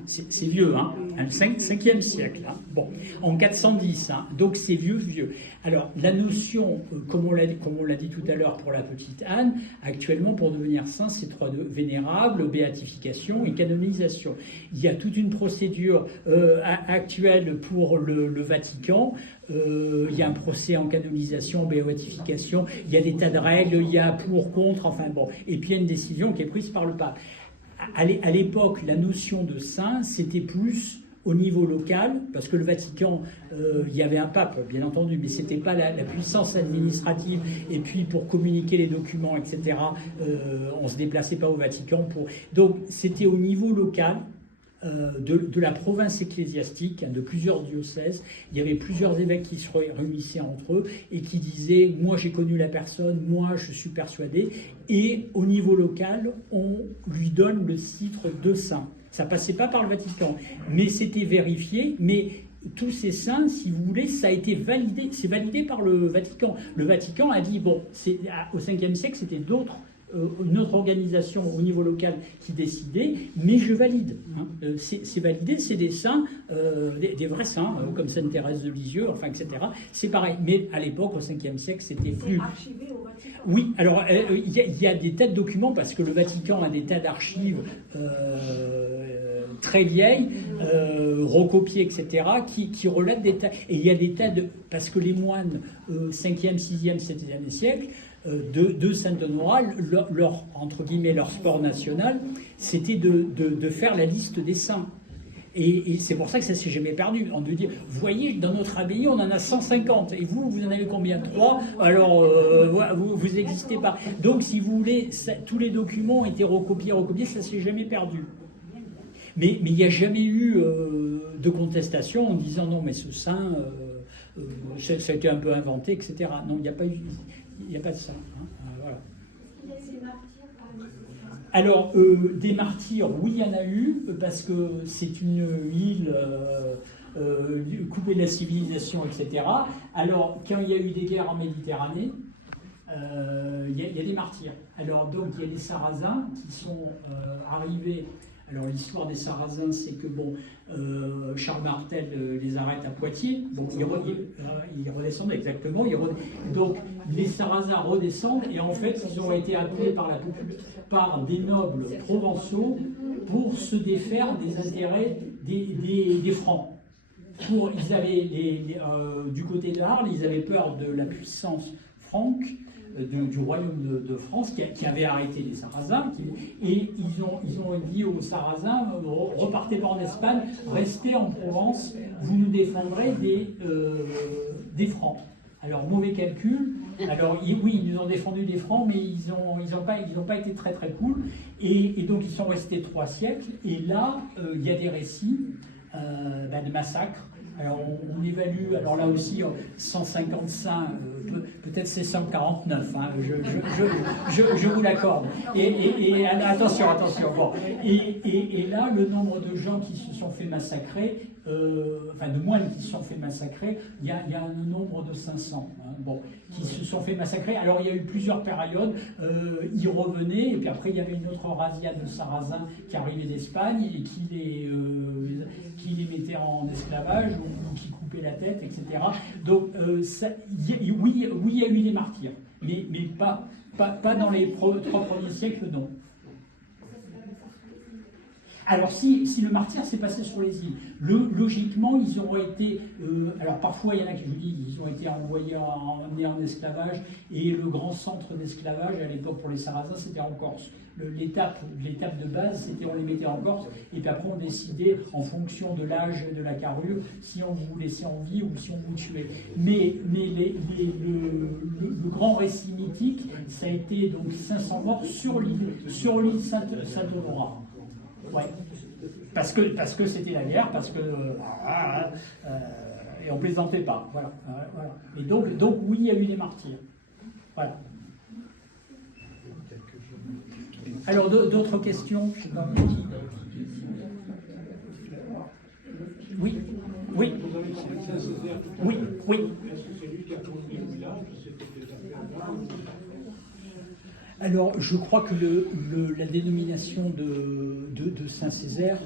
C'est vieux, le 5e siècle. Bon, en 410, donc c'est vieux. Alors, la notion, comme on l'a dit tout à l'heure pour la petite Anne, actuellement, pour devenir saint, c'est 3 vénérable, béatification et canonisation. Il y a toute une procédure actuelle pour le Vatican. Il y a un procès en canonisation, en béatification. Il y a des tas de règles, il y a pour, contre, enfin bon. Et puis, il y a une décision qui est prise par le pape. À l'époque, la notion de saint, c'était plus au niveau local, parce que le Vatican, il y avait un pape, bien entendu, mais ce n'était pas la puissance administrative, et puis pour communiquer les documents, etc., on ne se déplaçait pas au Vatican. Donc, c'était au niveau local, de la province ecclésiastique, de plusieurs diocèses. Il y avait plusieurs évêques qui se réunissaient entre eux et qui disaient « moi j'ai connu la personne, moi je suis persuadé ». Et au niveau local, on lui donne le titre de saint. Ça passait pas par le Vatican, mais c'était vérifié. Mais tous ces saints, si vous voulez, ça a été validé. C'est validé par le Vatican. Le Vatican a dit bon, au 5e siècle, c'était une autre organisation au niveau local qui décidait, mais je valide. C'est validé, c'est des saints, des vrais saints, comme Sainte Thérèse de Lisieux, enfin, etc. C'est pareil. Mais à l'époque, au 5e siècle, c'était plus... C'est archivé au Vatican. Oui, alors il y a des tas de documents, parce que le Vatican a des tas d'archives très vieilles, recopiées, etc., qui relatent des tas... Et il y a des tas de... Parce que les moines 5e, 6e, 7e siècle, de Saint-Honorat, entre guillemets, leur sport national, c'était de faire la liste des saints. Et c'est pour ça que ça ne s'est jamais perdu. On peut dire, vous voyez, dans notre abbaye, on en a 150. Et vous en avez combien? 3. Alors, vous n'existez pas. Donc, si vous voulez, tous les documents ont été recopiés, ça ne s'est jamais perdu. Mais il n'y a jamais eu de contestation en disant, non, mais ce saint, ça a été un peu inventé, etc. Non, il n'y a pas eu... Il n'y a pas de ça. Voilà. Alors, des martyrs, oui, il y en a eu, parce que c'est une île coupée de la civilisation, etc. Alors, quand il y a eu des guerres en Méditerranée, il y a des martyrs. Alors, donc, il y a des Sarrasins qui sont arrivés. Alors, l'histoire des Sarrasins, c'est que, Charles Martel les arrête à Poitiers, donc ils redescendent exactement. Donc, les Sarrasins redescendent, et en fait, ils ont été appelés par des nobles provençaux pour se défaire des intérêts des Francs, ils avaient du côté de Arles, ils avaient peur de la puissance franque du royaume de France qui avait arrêté les Sarrasins, et ils ont dit aux Sarrasins, repartez pas en Espagne, restez en Provence, vous nous défendrez des Francs. Alors, mauvais calcul. Alors, oui, ils nous ont défendu des Francs, mais ils n'ont pas été très très cool. Et donc, ils sont restés 3 siècles. Et là, il y a des récits de massacres. Alors, on évalue, alors là aussi, 155, peut-être c'est 149, hein, je vous l'accorde. Et attention. Bon. Et là, le nombre de gens qui se sont fait massacrer, de moines qui se sont fait massacrer, il y a un nombre de 500, hein, qui se sont fait massacrer. Alors, il y a eu plusieurs périodes, ils revenaient, et puis après, il y avait une autre razzia de Sarrasins qui arrivait d'Espagne et qui les mettait en esclavage ou qui coupait la tête, etc. Donc, oui, il y a eu des martyrs, mais pas dans les 3 premiers siècles, non. Alors, si le martyr s'est passé sur les îles, logiquement, ils auraient été... alors, parfois, il y en a qui vous disent ils ont été emmenés en esclavage, et le grand centre d'esclavage, à l'époque, pour les Sarrasins, c'était en Corse. L'étape de base, c'était on les mettait en Corse, et puis après, on décidait, en fonction de l'âge de la carrure, si on vous laissait en vie ou si on vous tuait. Mais le grand récit mythique, ça a été donc 500 morts sur l'île Saint-Honorat. Ouais. Parce que c'était la guerre, parce que et on plaisantait pas, voilà. Et donc oui, il y a eu des martyrs, voilà. Alors d'autres questions? Oui. Alors, je crois que la dénomination de Saint-Césaire,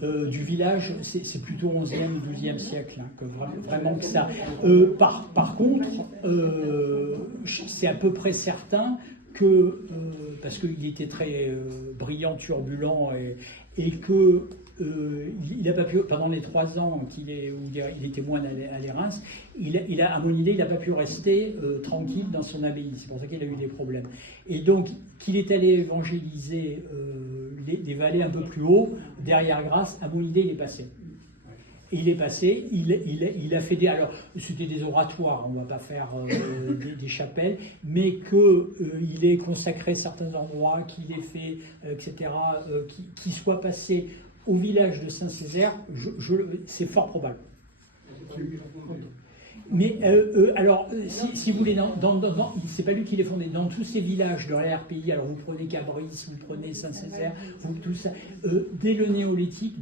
du village, c'est plutôt 11e ou 12e siècle, hein, que vraiment que ça. Par contre, c'est à peu près certain que, parce qu'il était très brillant, turbulent, et que il n'a pas pu, pendant les 3 ans où il était moine à les Reims, à mon idée, il n'a pas pu rester tranquille dans son abbaye. C'est pour ça qu'il a eu des problèmes. Et donc, qu'il est allé évangéliser les vallées un peu plus haut, derrière Grasse, à mon idée, il est passé. Et il est passé, il a fait alors c'était des oratoires, on ne va pas faire des chapelles, mais qu'il ait consacré certains endroits, qu'il ait fait, etc., qu'il soit passé au village de Saint-Césaire, c'est fort probable. Mais alors, si vous voulez, c'est pas lui qui les fondé. Dans tous ces villages de l'arrière-pays, alors vous prenez Cabris, vous prenez Saint-Césaire, tout ça, dès le néolithique,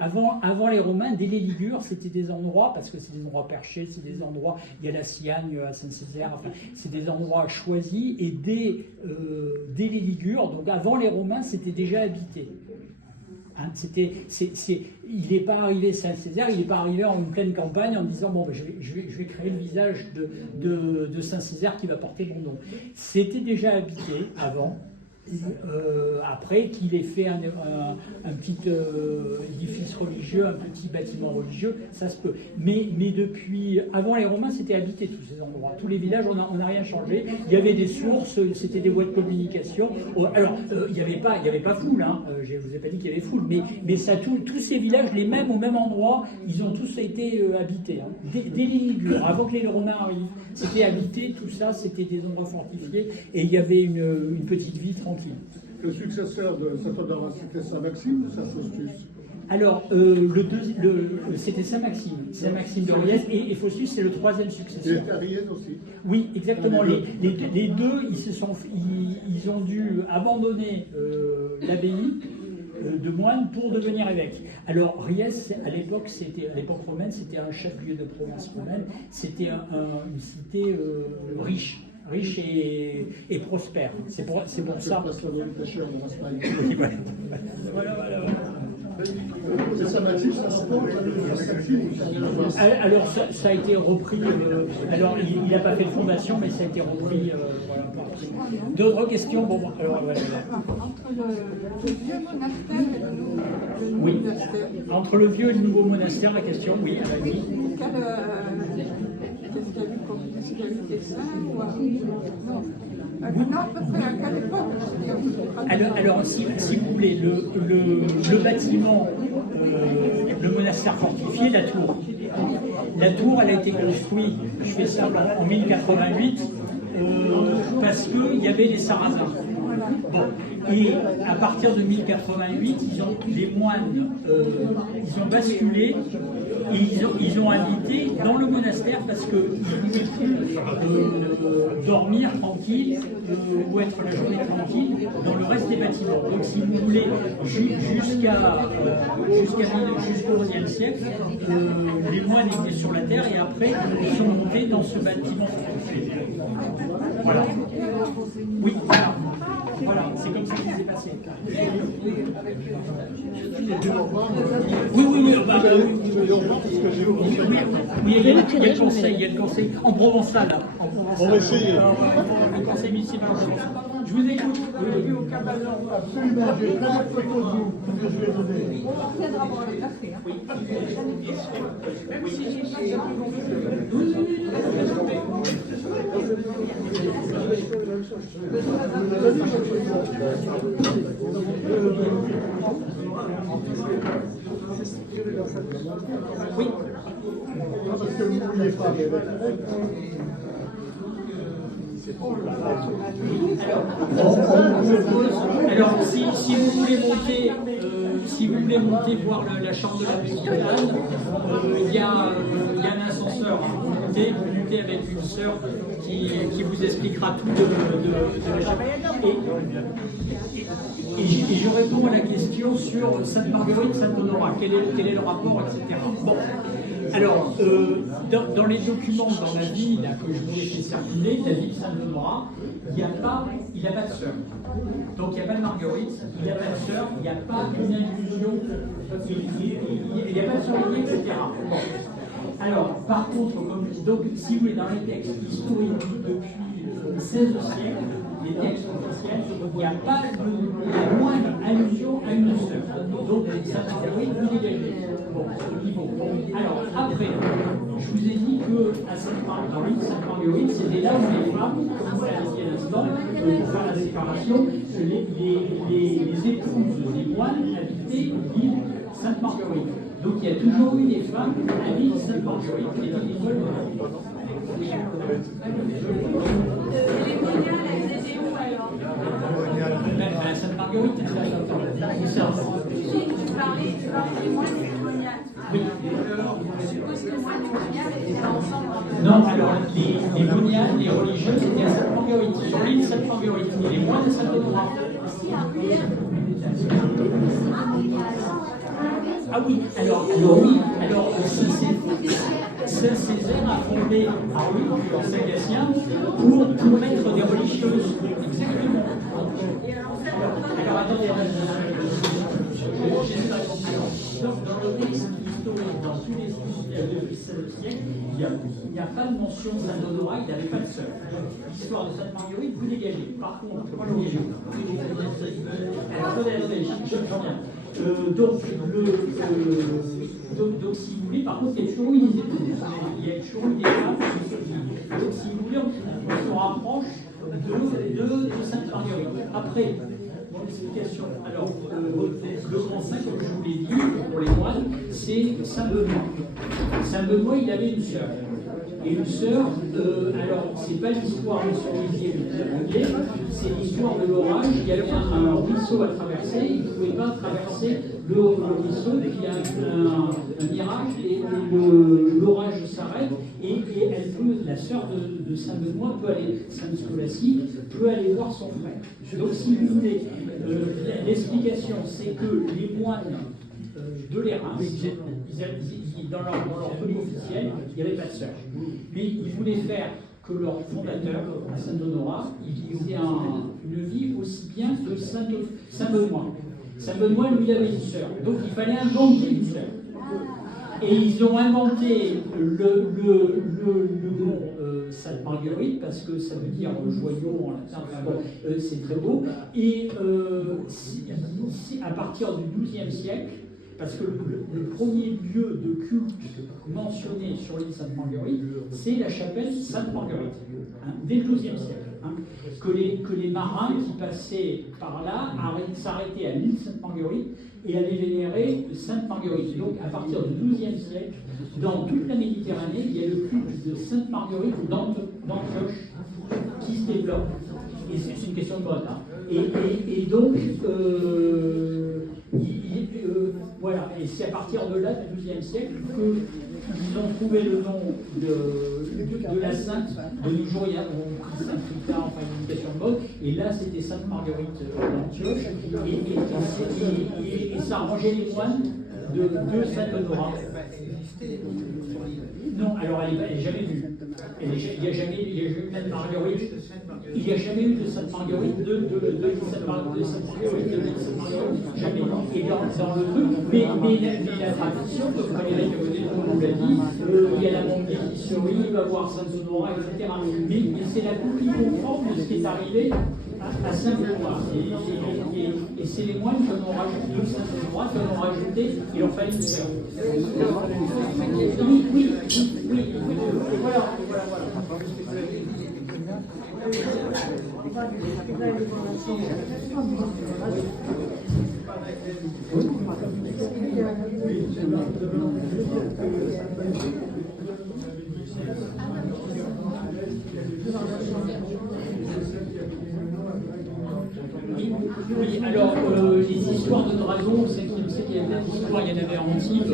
avant les Romains, dès les Ligures, c'était des endroits, parce que c'est des endroits perchés, c'est des endroits, il y a la Siagne à Saint-Césaire, enfin, c'est des endroits choisis, et dès les Ligures, donc avant les Romains, c'était déjà habité. Hein, il n'est pas arrivé Saint-Césaire, il n'est pas arrivé en une pleine campagne en disant bon, je vais créer le visage de Saint-Césaire qui va porter mon nom. C'était déjà habité avant. Après qu'il ait fait un petit édifice religieux, un petit bâtiment religieux, ça se peut. Mais depuis, avant les Romains, c'était habité tous ces endroits. Tous les villages, on n'a rien changé. Il y avait des sources, c'était des voies de communication. Alors, il n'y avait pas foule, hein. Je ne vous ai pas dit qu'il y avait foule, mais ça, tous ces villages, les mêmes au même endroit, ils ont tous été habités. Hein. Dès les Ligures, avant que les Romains arrivent, c'était habité, tout ça, c'était des endroits fortifiés, et il y avait une petite vie tranquille. Le successeur de Saint-Honorat, c'était Saint-Maxime ou Saint-Faustus? Alors, c'était Saint-Maxime de Riez, et Faustus, c'est le 3e successeur. Il était à Riez aussi? Oui, exactement. Les deux, ils ont dû abandonner l'abbaye de moines pour devenir évêque. Alors, Riez, à l'époque romaine, c'était un chef-lieu de province romaine, c'était une cité riche et prospère. C'est pour ça. Voilà. C'est ça, Mathilde, ça rapport alors ça a été repris, alors il n'a pas fait de fondation, mais ça a été repris. Voilà. D'autres questions? Bon, alors, entre le vieux monastère et le nouveau oui. monastère. Entre le vieux et le nouveau monastère, la question, oui, à la vie. Qu'est-ce qu'il y a eu comme des saints ou non, à peu près à quelle époque? Alors si vous voulez, le bâtiment, le monastère fortifié, la tour, elle a été construite, je fais ça en 1088, parce qu'il y avait les Sarrasins. Bon. Et à partir de 1088, les moines, ils ont basculé et ils ont habité dans le monastère parce qu'ils ne pouvaient plus dormir tranquille ou être la journée tranquille dans le reste des bâtiments. Donc si vous voulez, jusqu'au XIe siècle, les moines étaient sur la terre et après ils sont montés dans ce bâtiment. Voilà. Oui, voilà. Voilà, c'est comme ça qu'il s'est passé. Oui, oui, oui. Il y a le conseil en provençal. On va essayer. Le conseil municipal en provençal. Je vous écoute. Absolument, j'ai plein de photos de vous que je vais donner. On viendra voir les cafés. Même si j'ai pas Oui. Parce que vous ne vouliez pas. Alors, si vous voulez monter voir la chambre de la petite Anne, il y a un ascenseur. Vous montez avec une sœur qui vous expliquera tout de la chambre. Et je réponds à la question sur Sainte-Marguerite, Saint-Honorat. Quel est le rapport, etc. Bon. Alors, dans les documents dans la ville que je vous ai fait circuler, la ville Saint-Honorat, il n'y a pas de sœur. Donc il n'y a pas de Marguerite, il n'y a pas de sœur, il n'y a pas une inclusion, il n'y a pas de surlignée, etc. Bon. Alors, par contre, donc, si vous voulez, dans les textes historiques depuis le XVIe siècle, les textes officiels, il n'y a pas la moindre allusion à une sœur. Donc, Sainte-Marguerite, vous dégagez. Bon, au niveau. Alors, après, je vous ai dit qu'à Sainte-Marguerite, c'était là où les femmes, comme vous l'avez dit à l'instant, pour faire la séparation, les épouses des moines habitaient l'île Sainte-Marguerite. Donc, il y a toujours eu des femmes à l'île Sainte-Marguerite qui étaient des molles. Sainte-Marguerite, c'est très important. Tu parlais des moines cérémoniales. Oui. Je suppose que les moines cérémoniales étaient ensemble. Non, alors les moniales, les religieuses étaient à Sainte-Marguerite, sur l'île Sainte-Marguerite, et les moines de Saint-Honorat. Ah oui, alors Saint-Césaire a fondé à Rue, en Saint-Gatien, pour mettre des religieuses. Exactement. Alors attendez, dans le texte historique, dans tous les historiens du XVIe siècle, il n'y a pas de mention de Saint-Honorat, il n'avait pas de sœur. L'histoire de Sainte-Marguerite, vous dégagez. Par contre, attendez, j'en viens. Donc, si vous voulez, par contre, il y a toujours eu des épouses, il y a toujours eu des femmes. Donc, si vous voulez, on se rapproche de Sainte-Marguerite. Après, mon explication, alors, le grand saint, comme je vous l'ai dit, pour les moines, c'est Saint-Benoît. Saint-Benoît, il avait une sœur. Et une sœur, alors, c'est pas l'histoire de son Olivier, c'est l'histoire de l'orage. Il y avait un ruisseau à traverser, il ne pouvait pas traverser le ruisseau, il y a un mirage et l'orage s'arrête. Et la sœur de Saint-Benoît peut aller, Sainte Scolacie, peut aller voir son frère. Donc, si vous voulez, l'explication, c'est que les moines de l'Érins, dans leur tenue officielle, il n'y avait pas de sœur. Mais ils voulaient faire que leur fondateur, Saint-Honorat, il faisait une vie aussi bien que Saint-Benoît. Saint Benoît, lui, il avait une sœur. Donc il fallait inventer une sœur. Et ils ont inventé le nom Sainte Marguerite, parce que ça veut dire joyau en latin, enfin bon, c'est très beau. Et à partir du XIIe siècle, parce que le premier lieu de culte mentionné sur l'île Sainte-Marguerite, c'est la chapelle Sainte-Marguerite, hein, dès le XIIe siècle. Hein, que les marins qui passaient par là s'arrêtaient à l'île Sainte-Marguerite et allaient vénérer Sainte-Marguerite. Donc, à partir du XIIe siècle, dans toute la Méditerranée, il y a le culte de Sainte-Marguerite d'Antioche qui se développe. Et c'est une question de mode. Hein. Et donc, voilà, et c'est à partir de là, du XIIe siècle, qu'ils ont trouvé le nom de la sainte. De nos jours, il y a Sainte Rita, enfin une question de mode, et là c'était Sainte Marguerite d'Antioche, et ça arrangeait les moines de Saint-Honorat. Non, alors elle n'est jamais vue. Il n'y a jamais eu de Marguerite. Il n'y a jamais eu de Sainte Marguerite, de Sainte Marguerite, jamais. Et dans le truc, mais la tradition, comme Frédéric vous l'a dit, il y a la Montpellier, il va voir Saint-Honorat, etc. Mais c'est la copie conforme de ce qui est arrivé à Saint-Benoît. Et c'est les moines qui en ont rajouté, de Saint-Honorat, qui en ont rajouté, il en fallait une sœur. Oui, voilà. Oui, alors les histoires de dragons, c'est qu'il y a plein d'histoires, il y en avait en antique,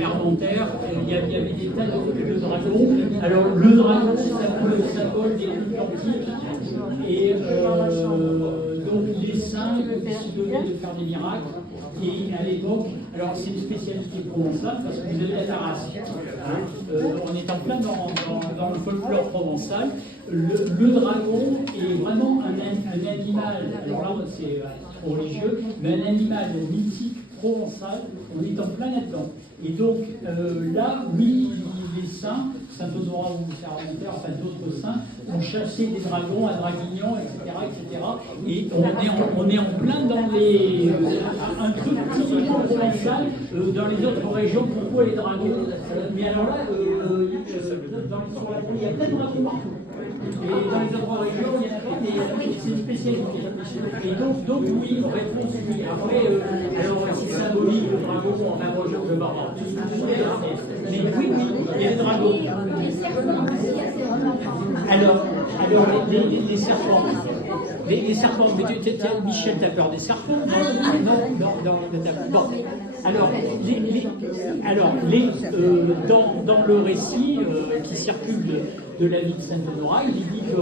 Hermentaire, il y avait des tas de dragons. Alors le dragon, c'est le symbole des cultes antiques, et donc les saints qui devaient de faire des miracles. Et à l'époque, alors c'est une spécialité provençale parce que vous avez la Tarasque. Hein, on est en plein dans le folklore provençal. Le dragon est vraiment un animal, alors là c'est trop religieux, mais un animal mythique provençal, on est en plein là-dedans. Et donc là, oui, les saints, Saint-Honorat ou Saint-Hermentaire, enfin d'autres saints, ont chassé des dragons à Draguignan, etc. Et on est en plein dans un truc typiquement provençal. Dans les autres régions, pourquoi les dragons? Mais alors là, il y a plein de dragons partout. Et dans les autres régions, il y en a pas, mais c'est une spécialité. Et donc oui, réponse oui. Après, alors c'est symbolique, le dragon, enfin moi je me barre. Mais oui, il y a des dragons. Les serpents aussi, c'est vraiment. Alors les serpents. Les serpents, mais Michel, t'as peur des serpents? Non. Dans le récit qui circule de la vie de Saint-Honorat, il dit que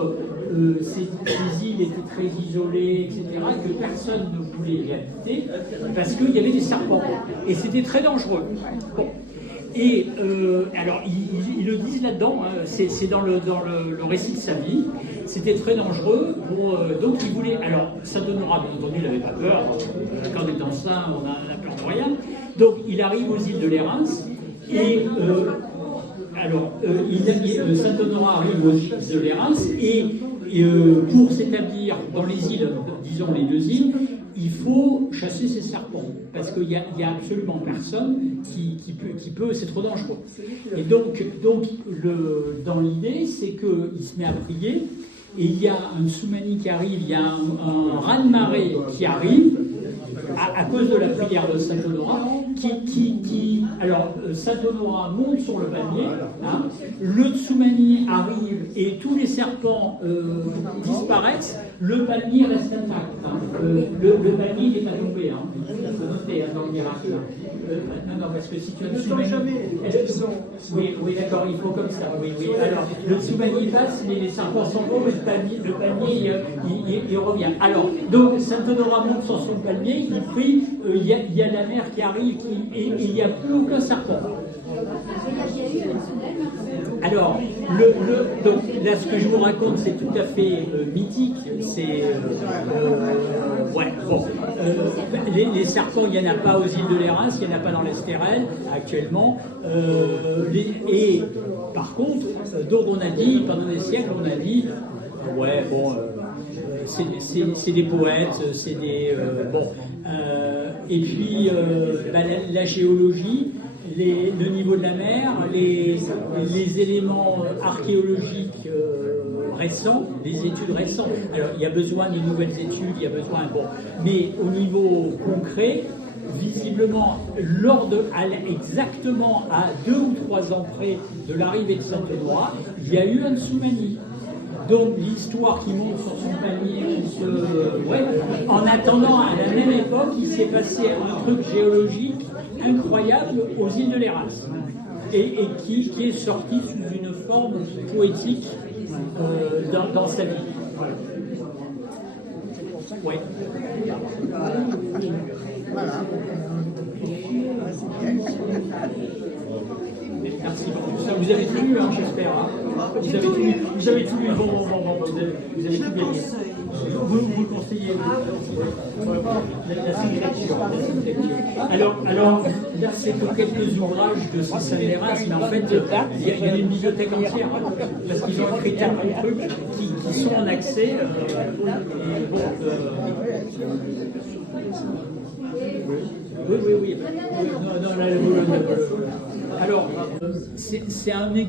ces îles étaient très isolées, etc., que personne ne voulait y habiter parce qu'il y avait des serpents. Et c'était très dangereux. Bon. Et alors, ils le disent là-dedans, hein, c'est dans le récit de sa vie, c'était très dangereux, donc ils voulaient... Alors, Saint-Honorat, bien entendu, il n'avait pas peur, quand on est en saint, on a peur de rien, donc il arrive aux îles de l'Érins, et Saint-Honorat arrive aux îles de l'Érins, et pour s'établir dans les îles, disons les deux îles, il faut chasser ces serpents, parce qu'il n'y a absolument personne qui peut, c'est trop dangereux. Et donc dans l'idée, c'est qu'il se met à prier, et il y a un Soumani qui arrive, il y a un raz-de-marée qui arrive, à cause de la prière de Saint-Honorat, alors Saint-Honorat monte sur le palmier, hein, le Tsoumani arrive et tous les serpents disparaissent, le palmier reste intact. Hein, le palmier n'est pas tombé, hein, il faut noter dans le miracle. Non, parce que si tu as le Tsoumani... Oui, d'accord, il faut comme ça. Oui. Alors, le Tsoumani passe, les serpents s'en vont, mais le palmier il revient. Alors, donc Saint-Honorat monte sur son palmier, il prie, il y a la mer qui arrive et il n'y a plus aucun serpent. Il y a eu un tsunami. Alors, donc, là, ce que je vous raconte, c'est tout à fait mythique. C'est. Ouais, bon. Les serpents, il n'y en a pas aux îles de l'Érins, il n'y en a pas dans l'Estérel actuellement. Et par contre, donc on a dit, pendant des siècles, on a dit, ouais, bon, c'est des poètes, c'est des. Bon. Et puis, la géologie. Le niveau de la mer, les éléments archéologiques récents, des études récentes. Alors, il y a besoin de nouvelles études, il y a besoin... Bon, mais au niveau concret, visiblement, exactement à 2 ou 3 ans près de l'arrivée de Saint-Benoît, il y a eu un tsunami. Donc l'histoire qui monte sur son panier, en attendant, à la même époque, il s'est passé un truc géologique incroyable aux îles de l'Érins, et qui est sorti sous une forme poétique dans sa vie. Oui. Merci beaucoup. Ça, vous avez tout lu, hein, j'espère. Hein. Vous avez tout lu. Vous avez tout lu. Bon, vous avez tout gagné. Vous le conseillez. La sous-lecture. Alors, là, c'est que quelques ouvrages de Saint-Lérins, mais en fait, il y a une bibliothèque entière. Parce qu'ils ont écrit tellement de trucs qui sont en accès. Oui. Non, alors, c'est un exemple.